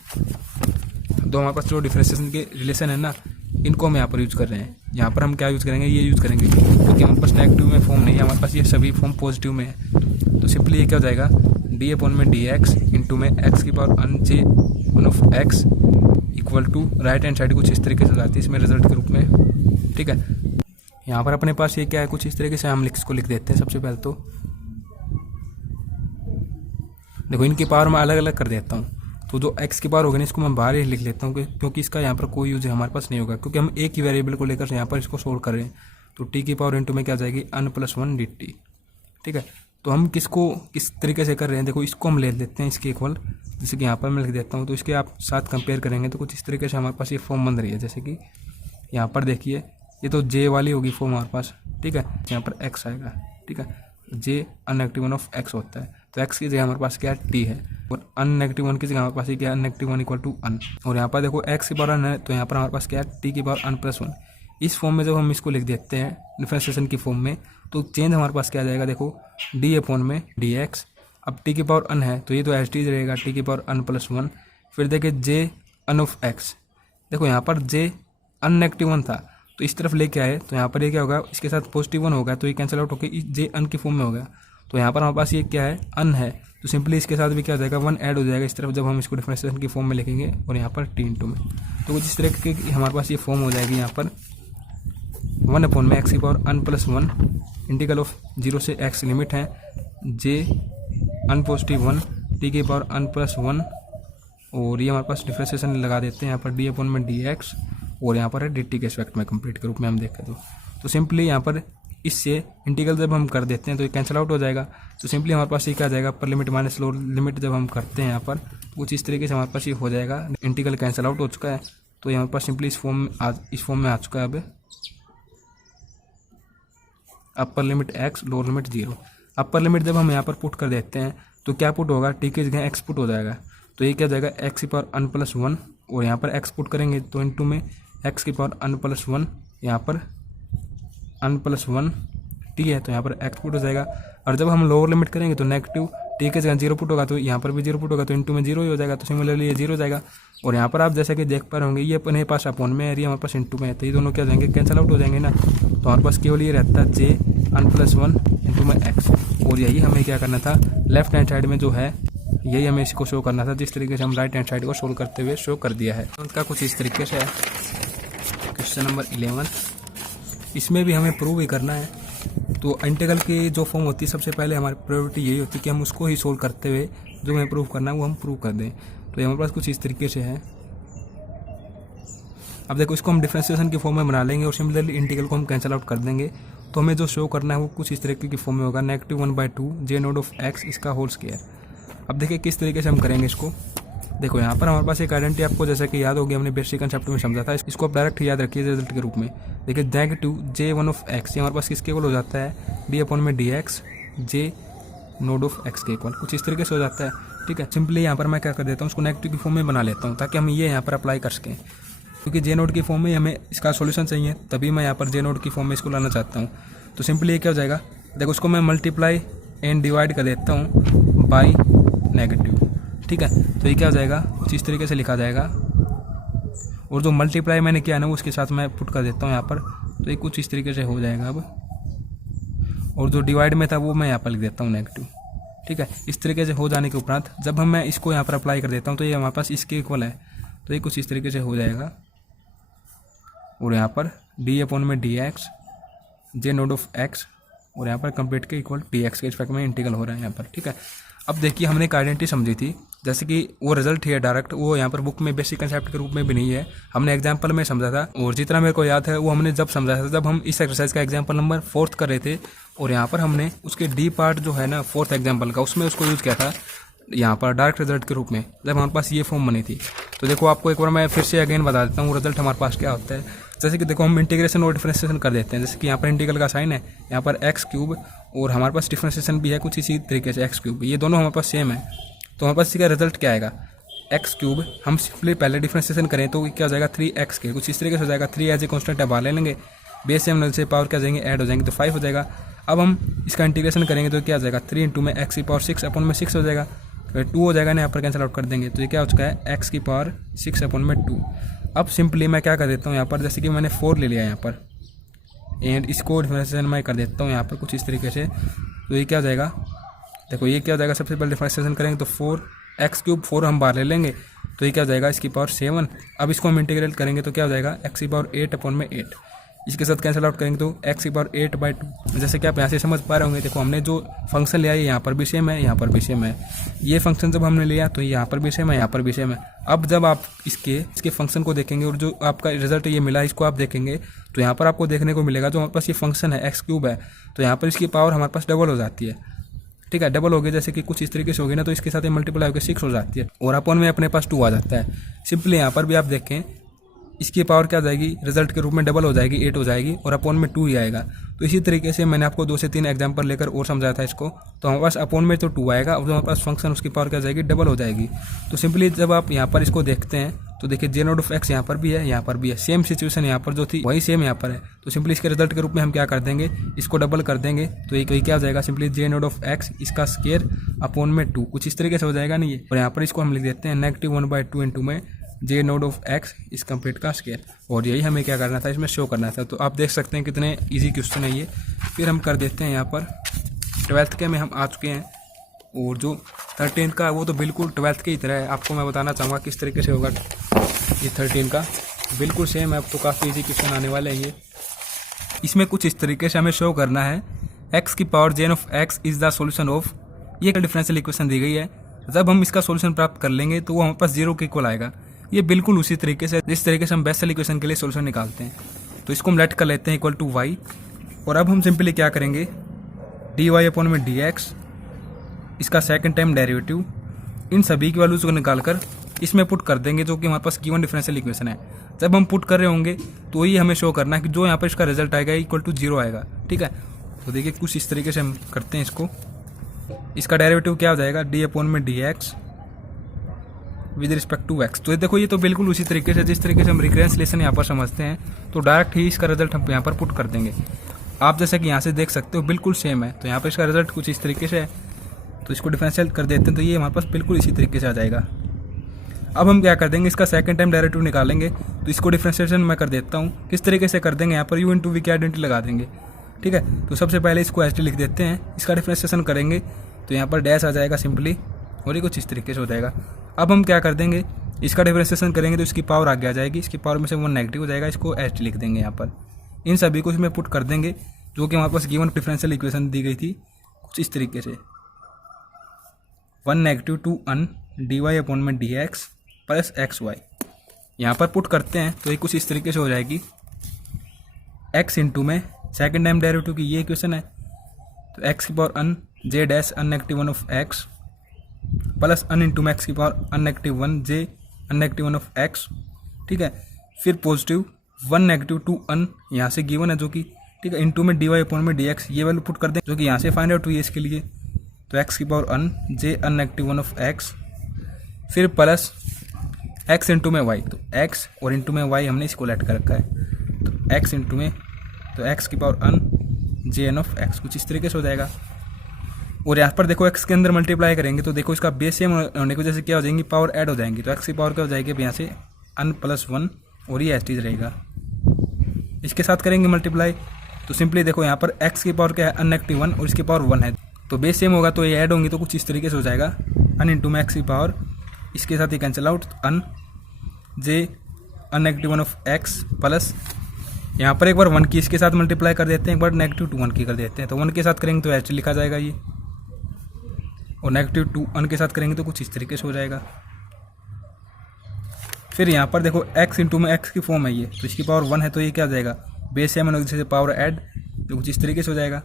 दो हमारे पास जो डिफरेंशिएशन के रिलेशन है ना, इनको हम यहाँ पर यूज़ कर रहे हैं। यहाँ पर हम क्या यूज़ करेंगे, ये यूज़ करेंगे, क्योंकि हमारे पास नेगेटिव में फॉर्म नहीं है, हमारे पास ये सभी फॉर्म पॉजिटिव में है। तो सिंपली ये क्या हो जाएगा, डी अपॉन में डी एक्स इंटू में एक्स की power on J 1 of x equal to right hand side कुछ इस तरीके से हो जाती है इसमें रिजल्ट के रूप में, ठीक है। यहाँ पर अपने पास ये क्या है, कुछ इस तरीके से हम इसको लिख देते हैं। सबसे पहले तो देखो इनकी पावर मैं अलग अलग कर देता हूँ। तो जो x की पावर होगी ना, इसको मैं बाहर ही लिख लेता हूँ, क्योंकि इसका यहाँ पर कोई यूज हमारे पास नहीं होगा, क्योंकि हम एक ही वेरिएबल को लेकर यहाँ पर इसको सोल्व कर रहे हैं। तो t की पावर इंटू में क्या जाएगी, n प्लस 1 dt, ठीक है। तो हम किसको किस तरीके से कर रहे हैं, देखो इसको हम ले लेते हैं इसके इक्वल, जैसे कि यहाँ पर मैं लिख देता हूँ। तो इसके आप साथ कंपेयर करेंगे तो कुछ इस तरीके से हमारे पास ये फॉर्म बन रही है। जैसे कि यहाँ पर देखिए, ये तो j वाली होगी फॉर्म हमारे पास, ठीक है। यहाँ पर x आएगा, ठीक है। j अननेगेटिव 1 ऑफ x होता है, तो x की जगह हमारे पास क्या है, t है, और अननेगेटिव 1 की जगह हमारे पास क्या है, नेगेटिव 1 इक्वल टू n। और यहाँ पर देखो x की पावर n है, तो यहाँ पर हमारे पास क्या है, t की पावर n प्लस 1। इस फॉर्म में जब हम इसको लिख देते हैं डिफरेंशिएशन की फॉर्म में, तो चेंज हमारे पास क्या आ जाएगा, देखो d अपॉन में dx। अब t की पावर n है, तो ये तो एज टी रहेगा, t की पावर n प्लस 1। फिर देखिए j n ऑफ x, देखो यहाँ पर j अननेगेटिव 1 था, तो इस तरफ लेके आए, तो यहाँ पर ये क्या होगा, इसके साथ पॉजिटिव 1 होगा, तो ये कैंसिल आउट होकर जे अन की फॉर्म में होगा। तो यहाँ पर हमारे पास ये क्या है, अन है, तो सिंपली इसके साथ भी क्या हो जाएगा, 1 ऐड हो जाएगा इस तरफ, जब हम इसको डिफरेंशिएशन की फॉर्म में लिखेंगे, और यहाँ पर t इंटू में। तो कुछ इस तरह की हमारे पास ये फॉर्म हो जाएगी। यहाँ पर 1 अपॉन में एक्स की power n plus 1 integral of 0 से x लिमिट है j n पॉजिटिव 1 t की पावर n प्लस 1, और ये हमारे पास डिफरेंशिएशन लगा देते हैं यहाँ पर d अपॉन में dx, और यहाँ पर है dt के रिस्पेक्ट में कंप्लीट के रूप में हम देखें तो सिंपली यहाँ पर इससे इंटीग्रल जब हम कर देते हैं तो ये कैंसिल आउट हो जाएगा। तो सिंपली हमारे पास ये क्या आ जाएगा, upper limit minus lower limit जब हम करते हैं यहाँ पर, तो कुछ इस तरीके से हमारे पास ये हो जाएगा। इंटीग्रल कैंसिल आउट हो चुका है, तो ये हमारे पास सिंपली इस फॉर्म में आ चुका है। अब upper limit x lower limit 0। Upper limit जब हम यहाँ पर पुट कर देते हैं तो क्या पुट होगा, t की जगह x पुट हो जाएगा, तो ये क्या जाएगा, x की पावर n प्लस 1 और यहाँ पर x पुट करेंगे तो इनटू में x की पावर n+1, यहाँ पर n+1 t है तो यहाँ पर x पुट हो जाएगा। और जब हम लोअर लिमिट करेंगे तो नेगेटिव t के जगह 0 पुट होगा तो यहाँ पर भी 0 पुट होगा तो इनटू में 0 ही हो जाएगा। तो सिमिलरली ये 0 हो जाएगा। और यहाँ पर आप जैसा कि देख पा रहे होंगे ये अपने पास अपॉन में है, ये हमारे पास इनटू में है, तो ये दोनों क्या हो जाएंगे, कैंसिल आउट हो जाएंगे ना। तो हमारे पास केवल ये रहता है j n+1 इंटू में x। और यही हमें क्या करना था, लेफ्ट हैंड साइड में जो है यही हमें इसको शो करना था, जिस तरीके से हम राइट हैंड साइड को सोल्व करते हुए शो कर दिया है। उनका कुछ इस तरीके से है। क्वेश्चन नंबर 11, इसमें भी हमें प्रूव ही करना है। तो इंटीग्रल की जो फॉर्म होती है सबसे पहले हमारी प्रायोरिटी यही होती है कि हम उसको ही सोल्व करते हुए जो हमें प्रूव करना है वो हम प्रूव कर दें। तो हमारे पास कुछ इस तरीके से है। अब देखो इसको हम डिफरेंशिएशन की फॉर्म में बना लेंगे और सिमिलरली इंटीग्रल को हम कैंसिल आउट कर देंगे। तो हमें जो शो करना है वो कुछ इस तरीके की फॉर्म में होगा, -1/2 j नोड ऑफ x इसका होल स्क्वायर। अब देखिए किस तरीके से हम करेंगे इसको। देखो यहाँ पर हमारे पास एक आइडेंटिटी आपको जैसा कि याद होगी, हमने बेसिक कंसेप्ट में समझा था, इसको आप डायरेक्ट याद रखिए रिजल्ट के रूप में। देखिए -j1 ऑफ x ये हमारे पास किसके इक्वल हो जाता है, d/dx j node of x के इक्वल, कुछ इस तरीके से हो जाता है। ठीक है, सिंपली यहाँ पर मैं क्या कर देता हूँ, उसको नेगेटिव की फॉर्म में बना लेता हूँ ताकि हम ये यहाँ पर अप्लाई कर सकें, क्योंकि जे नोड की फॉर्म में हमें इसका सॉल्यूशन चाहिए, तभी मैं यहाँ पर जे नोड की फॉर्म में इसको लाना चाहता हूँ। तो सिंपली ये क्या हो जाएगा, देखो उसको मैं मल्टीप्लाई एंड डिवाइड कर देता हूँ बाई नेगेटिव। ठीक है, तो ये क्या हो जाएगा, कुछ इस तरीके से लिखा जाएगा। और जो मल्टीप्लाई मैंने किया ना उसके साथ मैं पुट कर देता हूँ यहाँ पर, तो ये कुछ इस तरीके से हो जाएगा अब। और जो डिवाइड में था वो मैं यहाँ पर लिख देता हूँ नेगेटिव। ठीक है, इस तरीके से हो जाने के उपरांत जब मैं इसको यहाँ पर अप्लाई कर देता हूँ तो ये हमारे पास इसके इक्वल है, तो ये कुछ इस तरीके से हो जाएगा। और यहाँ पर d/dx j node of x और यहाँ पर कंप्लीट के इक्वल dx के इफेक्ट में इंटीग्रल हो रहा है यहाँ पर। ठीक है, अब देखिए हमने एक आइडेंटिटी समझी थी, जैसे कि वो रिजल्ट है डायरेक्ट, वो यहाँ पर बुक में बेसिक कंसेप्ट के रूप में भी नहीं है, हमने एग्जांपल में समझा था। और जितना मेरे को याद है वो हमने जब समझा था जब हम इस एक्सरसाइज का एग्जांपल नंबर 4 कर रहे थे, और यहाँ पर हमने उसके डी पार्ट जो है ना 4th एग्जाम्पल का, उसमें उसको यूज़ किया था यहाँ पर डायरेक्ट रिजल्ट के रूप में, जब हमारे पास ये फॉर्म बनी थी। तो देखो आपको एक बार मैं फिर से अगेन बता देता हूँ रिजल्ट हमारे पास क्या होता है। जैसे कि देखो हम इंटीग्रेशन और डिफरेंशिएशन कर देते हैं, जैसे कि यहाँ पर इंटीग्रल का साइन है, यहाँ पर x³ और हमारे पास डिफरेंशिएशन भी है कुछ इसी तरीके से x³, ये दोनों हमारे पास सेम है। तो हमारे पास इसका रिजल्ट क्या आएगा, x³ हम सिंपली पहले डिफरेंशिएशन करें तो क्या हो जाएगा 3x के, कुछ इस तरीके से हो जाएगा। 3 एज ए कॉन्स्टेंट बाहर ले लेंगे, बेस से से पावर क्या जाएंगे ऐड हो जाएंगे तो 5 हो जाएगा। अब हम इसका इंटीग्रेशन करेंगे तो क्या हो जाएगा 3 इंटू में x की पावर 6/6 हो जाएगा, तो 2 हो जाएगा ना, यहाँ पर कैंसिल आउट कर देंगे तो ये क्या हो चुका है x की पावर 6/2। अब सिंपली मैं क्या कर देता हूँ यहाँ पर, जैसे कि मैंने 4 ले लिया यहाँ पर एंड इसको डिफरेंशिएशन मैं कर देता हूँ यहाँ पर कुछ इस तरीके से। तो ये क्या हो जाएगा, देखो ये क्या हो जाएगा, सबसे पहले डिफरेंशिएशन करेंगे तो 4x³ 4 हम बाहर ले लेंगे तो ये क्या हो जाएगा इसकी पावर 7। अब इसको हम इंटीग्रेट करेंगे तो क्या हो जाएगा x की पावर 8/8, इसके साथ कैंसिल आउट करेंगे तो x की पावर 8/2। जैसे कि आप यहाँ से समझ पा रहे होंगे, देखो हमने जो फंक्शन लिया है यहाँ पर भी सेम है, यहाँ पर भी सेम है। ये फंक्शन जब हमने लिया तो यहाँ पर भी सेम है, यहाँ पर भी सेम है। अब जब आप इसके फंक्शन को देखेंगे और जो आपका रिजल्ट ये मिला इसको आप देखेंगे तो यहाँ पर आपको देखने को मिलेगा जो हमारे पास ये फंक्शन है x³ है, तो यहाँ पर इसकी पावर हमारे पास डबल हो जाती है। ठीक है, डबल हो गई, जैसे कि कुछ इस तरीके से होगी ना, तो इसके साथ मल्टीप्लाई होकर 6 हो जाती है और अपॉन में अपने पास 2 आ जाता है। सिंपली यहाँ पर भी आप देखें इसकी पावर क्या जाएगी, रिजल्ट के रूप में डबल हो जाएगी, 8 हो जाएगी और अपॉन में 2 ही आएगा। तो इसी तरीके से मैंने आपको 2 से 3 एग्जांपल लेकर और समझाया था इसको, तो हमारे पास अपॉन में तो 2 आएगा और जो हमारे पास फंक्शन उसकी पावर क्या जाएगी, डबल हो जाएगी। तो सिंपली जब आप यहाँ पर इसको देखते हैं तो देखिए j नोड ऑफ x यहाँ पर भी है, यहाँ पर भी है, सेम सिचुएशन यहाँ पर जो थी वही सेम यहाँ पर है। तो सिंपली इसके रिजल्ट के रूप में हम क्या कर देंगे, इसको डबल कर देंगे तो ये क्या हो जाएगा, simply j node of x इसका स्क्वायर अपॉन में 2, कुछ इस तरीके से हो जाएगा नहीं ये। और यहाँ पर इसको हम लिख देते हैं -1/2 इंटू में j नोड ऑफ x इस कंप्लीट का स्क्वायर। और यही हमें क्या करना था, इसमें शो करना था। तो आप देख सकते हैं कितने ईजी क्वेश्चन है ये। फिर हम कर देते हैं यहाँ पर 12th के में हम आ चुके हैं, और जो 13th का वो तो बिल्कुल 12th के ही तरह है। आपको मैं बताना चाहूँगा किस तरीके से होगा ये 13 का, बिल्कुल सेम है। अब तो काफ़ी इजी क्वेश्चन आने वाले हैं ये। इसमें कुछ इस तरीके से हमें शो करना है x की power j of x is the solution of, ये डिफरेंशियल इक्वेशन दी गई है। जब हम इसका सॉल्यूशन प्राप्त कर लेंगे तो वो हमारे पास 0 के इक्वल आएगा। ये बिल्कुल उसी तरीके से जिस तरीके से हम बेसल इक्वेशन के लिए सॉल्यूशन निकालते हैं। तो इसको हम लेट कर लेते हैं इक्वल टू y, और अब हम सिंपली क्या करेंगे dy/dx इसका सेकंड टाइम डेरिवेटिव इन सभी की वैल्यूज को निकालकर इसमें पुट कर देंगे, जो कि हमारे पास गिवन डिफरेंशियल इक्वेशन है। जब हम पुट कर रहे होंगे तो ये हमें शो करना है कि जो यहाँ पर इसका रिजल्ट आएगा इक्वल टू 0 आएगा। ठीक है, तो देखिए कुछ इस तरीके से हम करते हैं इसको। इसका डेरिवेटिव क्या हो जाएगा, d/dx with respect to x. तो देखो ये तो बिल्कुल उसी तरीके से जिस तरीके से हम रिकरेंस रिलेशन यहाँ पर समझते हैं, तो डायरेक्ट ही इसका रिजल्ट हम यहाँ पर पुट कर देंगे। आप जैसे कि यहाँ से देख सकते हो बिल्कुल सेम है, तो यहाँ पर इसका रिजल्ट कुछ इस तरीके से है। तो इसको डिफरेंशियल कर देते हैं तो ये हमारे पास बिल्कुल इसी तरीके से आ जाएगा। अब हम क्या कर देंगे, इसका सेकंड टाइम डेरिवेटिव निकालेंगे। तो इसको डिफरेंशिएशन मैं कर देता हूँ। किस तरीके से कर देंगे, यहाँ पर u इंटू वी की आइडेंटिटी लगा देंगे। ठीक है, तो सबसे पहले इसको एच लिख देते हैं। इसका डिफरेंशिएशन करेंगे तो यहाँ पर डैश आ जाएगा सिंपली, और ये कुछ इस तरीके से हो जाएगा। अब हम क्या कर देंगे, इसका डिफरेंशिएशन करेंगे तो इसकी पावर आगे आ जाएगी, इसकी पावर में से 1 नेगेटिव हो जाएगा। इसको एच लिख देंगे यहाँ पर। इन सभी को इसमें पुट कर देंगे, जो कि हमारे पास गिवन डिफरेंशियल इक्वेशन दी गई थी कुछ इस तरीके से, 1 नेगेटिव 2n dy अपॉन में dx प्लस एक्स वाई। यहाँ पर पुट करते हैं तो ये कुछ इस तरीके से हो जाएगी। x इंटू में सेकेंड टाइम डेरिवेटिव की ये इक्वेशन है, तो x की power n j dash n negative 1 of x plus n into में x की power n negative 1 j n negative 1 of x। ठीक है, फिर पॉजिटिव 1 नेगेटिव 2n यहाँ से गिवन है जो कि, ठीक है, इंटू में dy अपॉन में dx ये वैल्यू पुट कर दें जो कि यहाँ से फाइंड आउट हुई है इसके लिए। तो x की power n j n negative 1 of x, फिर प्लस x इंटू में y। तो x और इंटू में y हमने इसको लेट कर रखा है, तो x इंटू में, तो x की power n J N of x कुछ इस तरीके से हो जाएगा। और यहाँ पर देखो x के अंदर मल्टीप्लाई करेंगे तो देखो इसका बेस सेम होने की वजह से क्या हो जाएंगी, पावर ऐड हो जाएंगी। तो x की पावर क्या हो जाएगी अब यहाँ से n प्लस 1, और ये एच रहेगा। इसके साथ करेंगे मल्टीप्लाई तो सिंपली देखो यहाँ पर x की पावर क्या है n नेगेटिव 1 और इसकी पावर 1 है, तो बेस सेम होगा तो ये ऐड होंगी, तो कुछ इस तरीके से हो जाएगा n इंटू में x की पावर, इसके साथ ही cancel out n J n negative 1 of x plus यहाँ पर एक बार 1 की इसके साथ मल्टीप्लाई कर देते हैं, एक बार नेगेटिव 2 1 की कर देते हैं। तो 1 के साथ करेंगे तो एच लिखा जाएगा ये, और नेगेटिव 2 1 के साथ करेंगे तो कुछ इस तरीके से हो जाएगा। फिर यहाँ पर देखो x इंटू में x की फॉर्म है ये, तो इसकी पावर 1 है तो ये क्या आ जाएगा, बेस सेम होने से पावर ऐड, तो कुछ इस तरीके से हो जाएगा।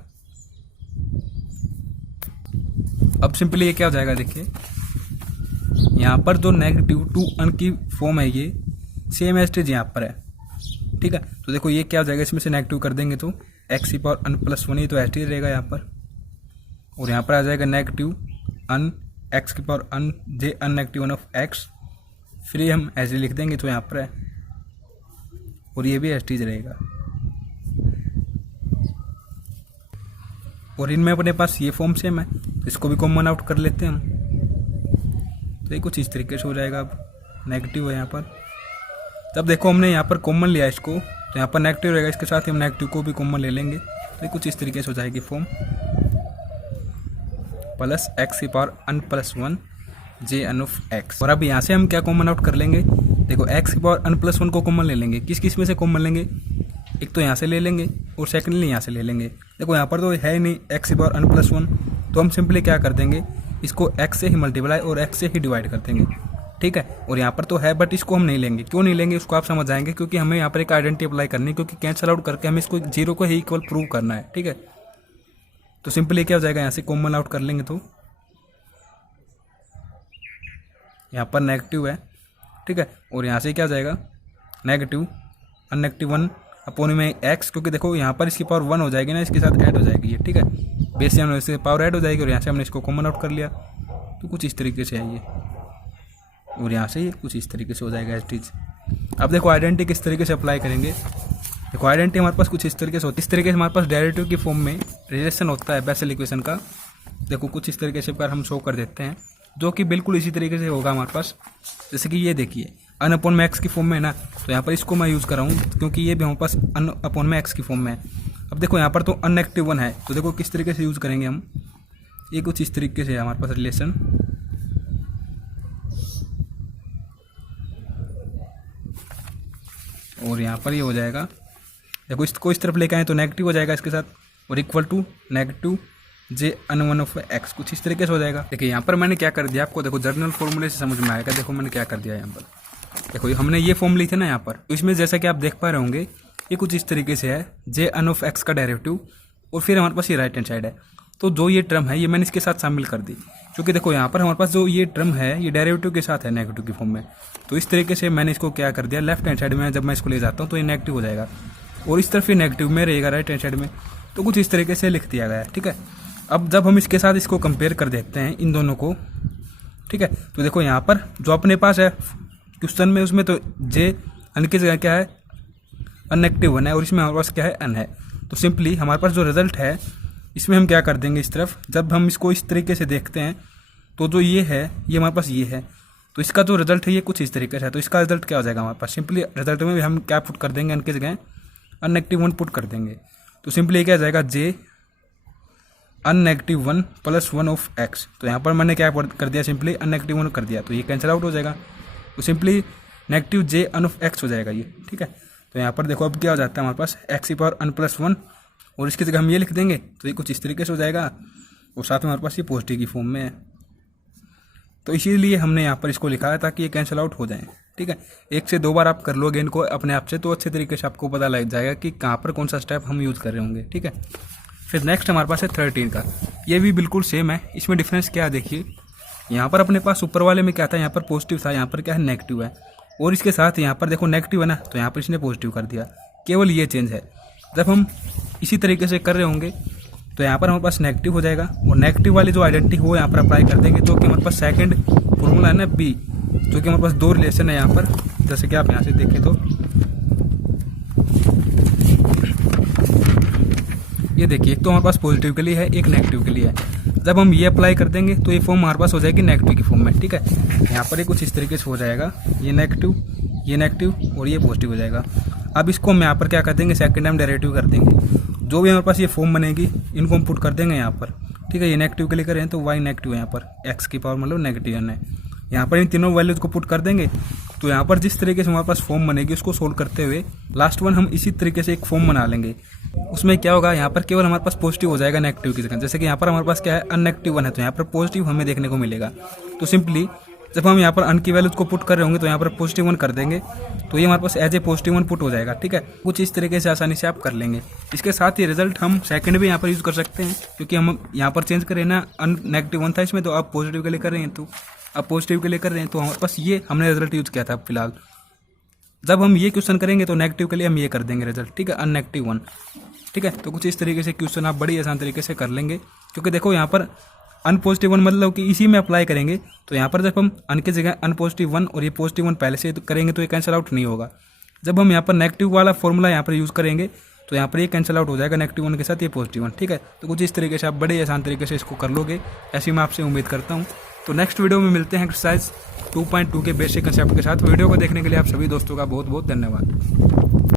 अब सिंपली ये क्या हो जाएगा, देखिए यहाँ पर जो नेगेटिव 2n की फॉर्म है ये सेम एस्टेज यहाँ पर है। ठीक है, तो देखो ये क्या हो जाएगा, इसमें से नेगेटिव कर देंगे तो x की पावर n प्लस 1 ही तो एस्टेज रहेगा यहाँ पर, और यहाँ पर आ जाएगा नेगेटिव n x की power n J n negative 1 of x, फिर हम ऐसे लिख देंगे तो यहाँ पर है, और ये भी एस्टेज रहेगा। और इनमें अपने पास ये फॉर्म सेम है तो इसको भी कॉमन आउट कर लेते हैं हम, तो ये कुछ इस तरीके से हो जाएगा। अब नेगेटिव है यहाँ पर, तब देखो हमने यहाँ पर कॉमन लिया इसको, तो यहाँ पर नेगेटिव रहेगा, इसके साथ ही हम नेगेटिव को भी कॉमन ले लेंगे, तो ये कुछ इस तरीके से हो जाएगी फॉर्म, प्लस x की power n plus 1 J n of x। और अब यहाँ से हम क्या कॉमन आउट कर लेंगे, देखो x की पावर n प्लस 1 को कॉमन ले लेंगे। किस किस में से कॉमन लेंगे, एक तो यहाँ से ले लेंगे और सेकेंडली यहाँ से ले लेंगे। देखो यहाँ पर तो है नहीं x की पावर n प्लस 1, तो हम सिंपली क्या कर देंगे, इसको x से ही मल्टीप्लाई और x से ही डिवाइड कर देंगे। ठीक है, और यहाँ पर तो है बट इसको हम नहीं लेंगे। क्यों नहीं लेंगे उसको आप समझ जाएंगे, क्योंकि हमें यहाँ पर एक आइडेंटिटी अप्लाई करनी है, क्योंकि कैंसल आउट करके हमें इसको जीरो को ही इक्वल प्रूव करना है। ठीक है, तो सिंपली क्या हो जाएगा, यहाँ से कॉमन आउट कर लेंगे तो यहाँ पर नेगेटिव है। ठीक है, और यहाँ से क्या हो जाएगा, नेगेटिव n नेगेटिव 1 अपॉन में x, क्योंकि देखो यहाँ पर इसकी पावर 1 हो जाएगी ना, इसके साथ ऐड हो जाएगी ये। ठीक है, बेस से इससे पावर ऐड हो जाएगी, और यहाँ से हमने इसको कॉमन आउट कर लिया, तो कुछ इस तरीके से है ये, और यहाँ से ये कुछ इस तरीके से हो जाएगा एस्टीज। अब देखो आइडेंटिटी किस तरीके से अप्लाई करेंगे, देखो आइडेंटिटी हमारे पास कुछ इस तरीके से होती है। इस तरीके से हमारे पास डेरिवेटिव की फॉर्म में रिलेशन होता है बेसल इक्वेशन का, देखो कुछ इस तरीके से हम शो कर देते हैं, जो कि बिल्कुल इसी तरीके से होगा हमारे पास। जैसे कि ये देखिए n अपॉन में x की फॉर्म में है ना, तो यहाँ पर इसको मैं यूज़ कर रहा हूँ क्योंकि ये भी हमारे पास n अपॉन में x की फॉर्म में है। अब देखो यहाँ पर तो n नेगेटिव 1 है, तो देखो किस तरीके से यूज़ करेंगे हम, ये कुछ इस तरीके से है हमारे पास रिलेशन। और यहाँ पर ये हो जाएगा, देखो इसको इस तरफ लेके आए तो नेगेटिव हो जाएगा इसके साथ, और equal to negative J n1 of x, कुछ इस तरीके से हो जाएगा। देखिए यहाँ पर मैंने क्या कर दिया आपको, देखो जर्नल फॉर्मूले से समझ में आएगा। देखो मैंने क्या कर दिया यहाँ पर, देखो हमने ये फॉर्म ली थी ना यहाँ पर, तो इसमें जैसा कि आप देख पा रहे होंगे ये कुछ इस तरीके से है, जे n ऑफ x का डेरिवेटिव, और फिर हमारे पास ये राइट हैंड साइड है। तो जो ये टर्म है ये मैंने इसके साथ शामिल कर दी, क्योंकि देखो यहाँ पर हमारे पास जो ये टर्म है ये डेरिवेटिव के साथ है नेगेटिव की फॉर्म में। तो इस तरीके से मैंने इसको क्या कर दिया, लेफ्ट हैंड साइड में जब मैं इसको ले जाता हूँ तो ये नेगेटिव हो जाएगा, और इस तरफ ये नेगेटिव में रहेगा राइट हैंड साइड में। तो कुछ इस तरीके से लिख दिया गया है। ठीक है, अब जब हम इसके साथ इसको कंपेयर कर देखते हैं इन दोनों को, ठीक है। तो देखो यहाँ पर जो अपने पास है क्वेश्चन में, उसमें तो जे अन की जगह क्या है, अननेगेटिव 1 है, और इसमें हमारे पास क्या है, अन है। तो सिंपली हमारे पास जो रिजल्ट है इसमें हम क्या कर देंगे, इस तरफ जब हम इसको इस तरीके से देखते हैं तो जो ये है ये हमारे पास ये है, तो इसका जो रिजल्ट है ये कुछ इस तरीके से है। तो इसका रिजल्ट क्या हो जाएगा हमारे पास, सिंपली रिजल्ट में भी हम क्या पुट कर देंगे, अन की जगह अननेगेटिव 1 पुट कर देंगे। तो सिंपली क्या आ जाएगा, जे अननेगेटिव 1 + 1 ऑफ एक्स। तो यहाँ पर मैंने क्या कर दिया, सिंपली अननेगेटिव 1 कर दिया, तो ये कैंसिल आउट हो जाएगा। तो simply negative J on of x हो जाएगा ये, ठीक है। तो यहाँ पर देखो अब क्या हो जाता है हमारे पास x⁴n+1, और इसकी जगह हम ये लिख देंगे तो ये कुछ इस तरीके से हो जाएगा, और साथ में हमारे पास ये पॉजिटिव की फॉर्म में है। तो इसीलिए हमने यहाँ पर इसको लिखा है ताकि ये कैंसिल आउट हो जाए, ठीक है। 1 से 2 बार आप कर लोगे इनको अपने आप से, तो अच्छे तरीके से आपको पता लग जाएगा कि कहाँ पर कौन सा स्टेप हम यूज़ कर रहे होंगे, ठीक है। फिर नेक्स्ट हमारे पास है 13 का, ये भी बिल्कुल सेम है। इसमें डिफरेंस क्या है देखिए, यहाँ पर अपने पास ऊपर वाले में क्या था, यहाँ पर पॉजिटिव था, यहाँ पर क्या है, नेगेटिव है, और इसके साथ यहाँ पर देखो नेगेटिव है ना, तो यहाँ पर इसने पॉजिटिव कर दिया, केवल ये चेंज है। जब हम इसी तरीके से कर रहे होंगे तो यहाँ पर हमारे पास नेगेटिव हो जाएगा, और नेगेटिव वाली जो आइडेंटिटी वो यहाँ पर अप्लाई कर देंगे, जो कि हमारे पास सेकंड फॉर्मूला है ना बी, जो कि हमारे पास 2 रिलेशन है यहाँ पर, जैसे कि आप यहाँ से देखें तो ये देखिए, एक तो हमारे पास पॉजिटिव के लिए है, एक नेगेटिव के लिए है। जब हम ये अप्लाई कर देंगे तो ये फॉर्म हमारे पास हो जाएगी नेगेटिव की फॉर्म में, ठीक है। यहाँ पर ये कुछ इस तरीके से हो जाएगा, ये नेगेटिव और ये पॉजिटिव हो जाएगा। अब इसको हम यहाँ पर क्या कर देंगे, सेकंड टाइम डेरिवेटिव कर देंगे। जो भी हमारे पास ये फॉर्म बनेगी इनको हम पुट कर देंगे यहाँ पर, ठीक है। ये नेगेटिव के लिए करें तो y नेगेटिव है, यहाँ पर x की पावर मतलब -n है। यहाँ पर इन तीनों वैल्यूज को पुट कर देंगे, तो यहाँ पर जिस तरीके से हमारे पास फॉर्म बनेगी उसको सोल्व करते हुए लास्ट वन हम इसी तरीके से एक फॉर्म बना लेंगे। उसमें क्या होगा, यहाँ पर केवल हमारे पास पॉजिटिव हो जाएगा नेगेटिव की जगह, जैसे कि यहाँ पर हमारे पास क्या है, अननेगेटिव 1 है, तो यहाँ पर पॉजिटिव हमें देखने को मिलेगा। तो सिंपली जब हम यहाँ पर अन की वैल्यूज को पुट कर रहे होंगे तो यहाँ पर +1 कर देंगे, तो ये हमारे पास एज ए +1 पुट हो जाएगा, ठीक है। कुछ इस तरीके से आसानी से आप कर लेंगे। इसके साथ ही रिजल्ट हम सेकंड भी यहाँ पर यूज़ कर सकते हैं, क्योंकि हम यहाँ पर चेंज करें ना, -1 था इसमें, तो आप पॉजिटिव के लिए कर रहे हैं, तो अब पॉजिटिव के लिए कर रहे हैं, तो हमारे पास ये हमने रिजल्ट यूज़ किया था फिलहाल। जब हम ये क्वेश्चन करेंगे तो नेगेटिव के लिए हम ये कर देंगे रिजल्ट, ठीक है, अननेगेटिव 1, ठीक है। तो कुछ इस तरीके से क्वेश्चन आप बड़ी आसान तरीके से कर लेंगे, क्योंकि देखो यहाँ पर +1 मतलब कि इसी में अप्लाई करेंगे, तो यहाँ पर जब हम अन की जगह +1 और ये +1 पहले से करेंगे तो ये कैंसिल आउट नहीं होगा। जब हम यहाँ पर नेगेटिव वाला फॉर्मूला यहाँ पर यूज़ करेंगे तो यहाँ पर ये कैंसिल आउट हो जाएगा -1 के साथ ये +1, ठीक है। तो कुछ इस तरीके से आप बड़े आसान तरीके से इसको कर लोगे, ऐसी मैं आपसे उम्मीद करता हूँ। तो नेक्स्ट वीडियो में मिलते हैं एक्सरसाइज 2.2 के बेसिक कंसेप्ट के साथ। वीडियो को देखने के लिए आप सभी दोस्तों का बहुत बहुत धन्यवाद।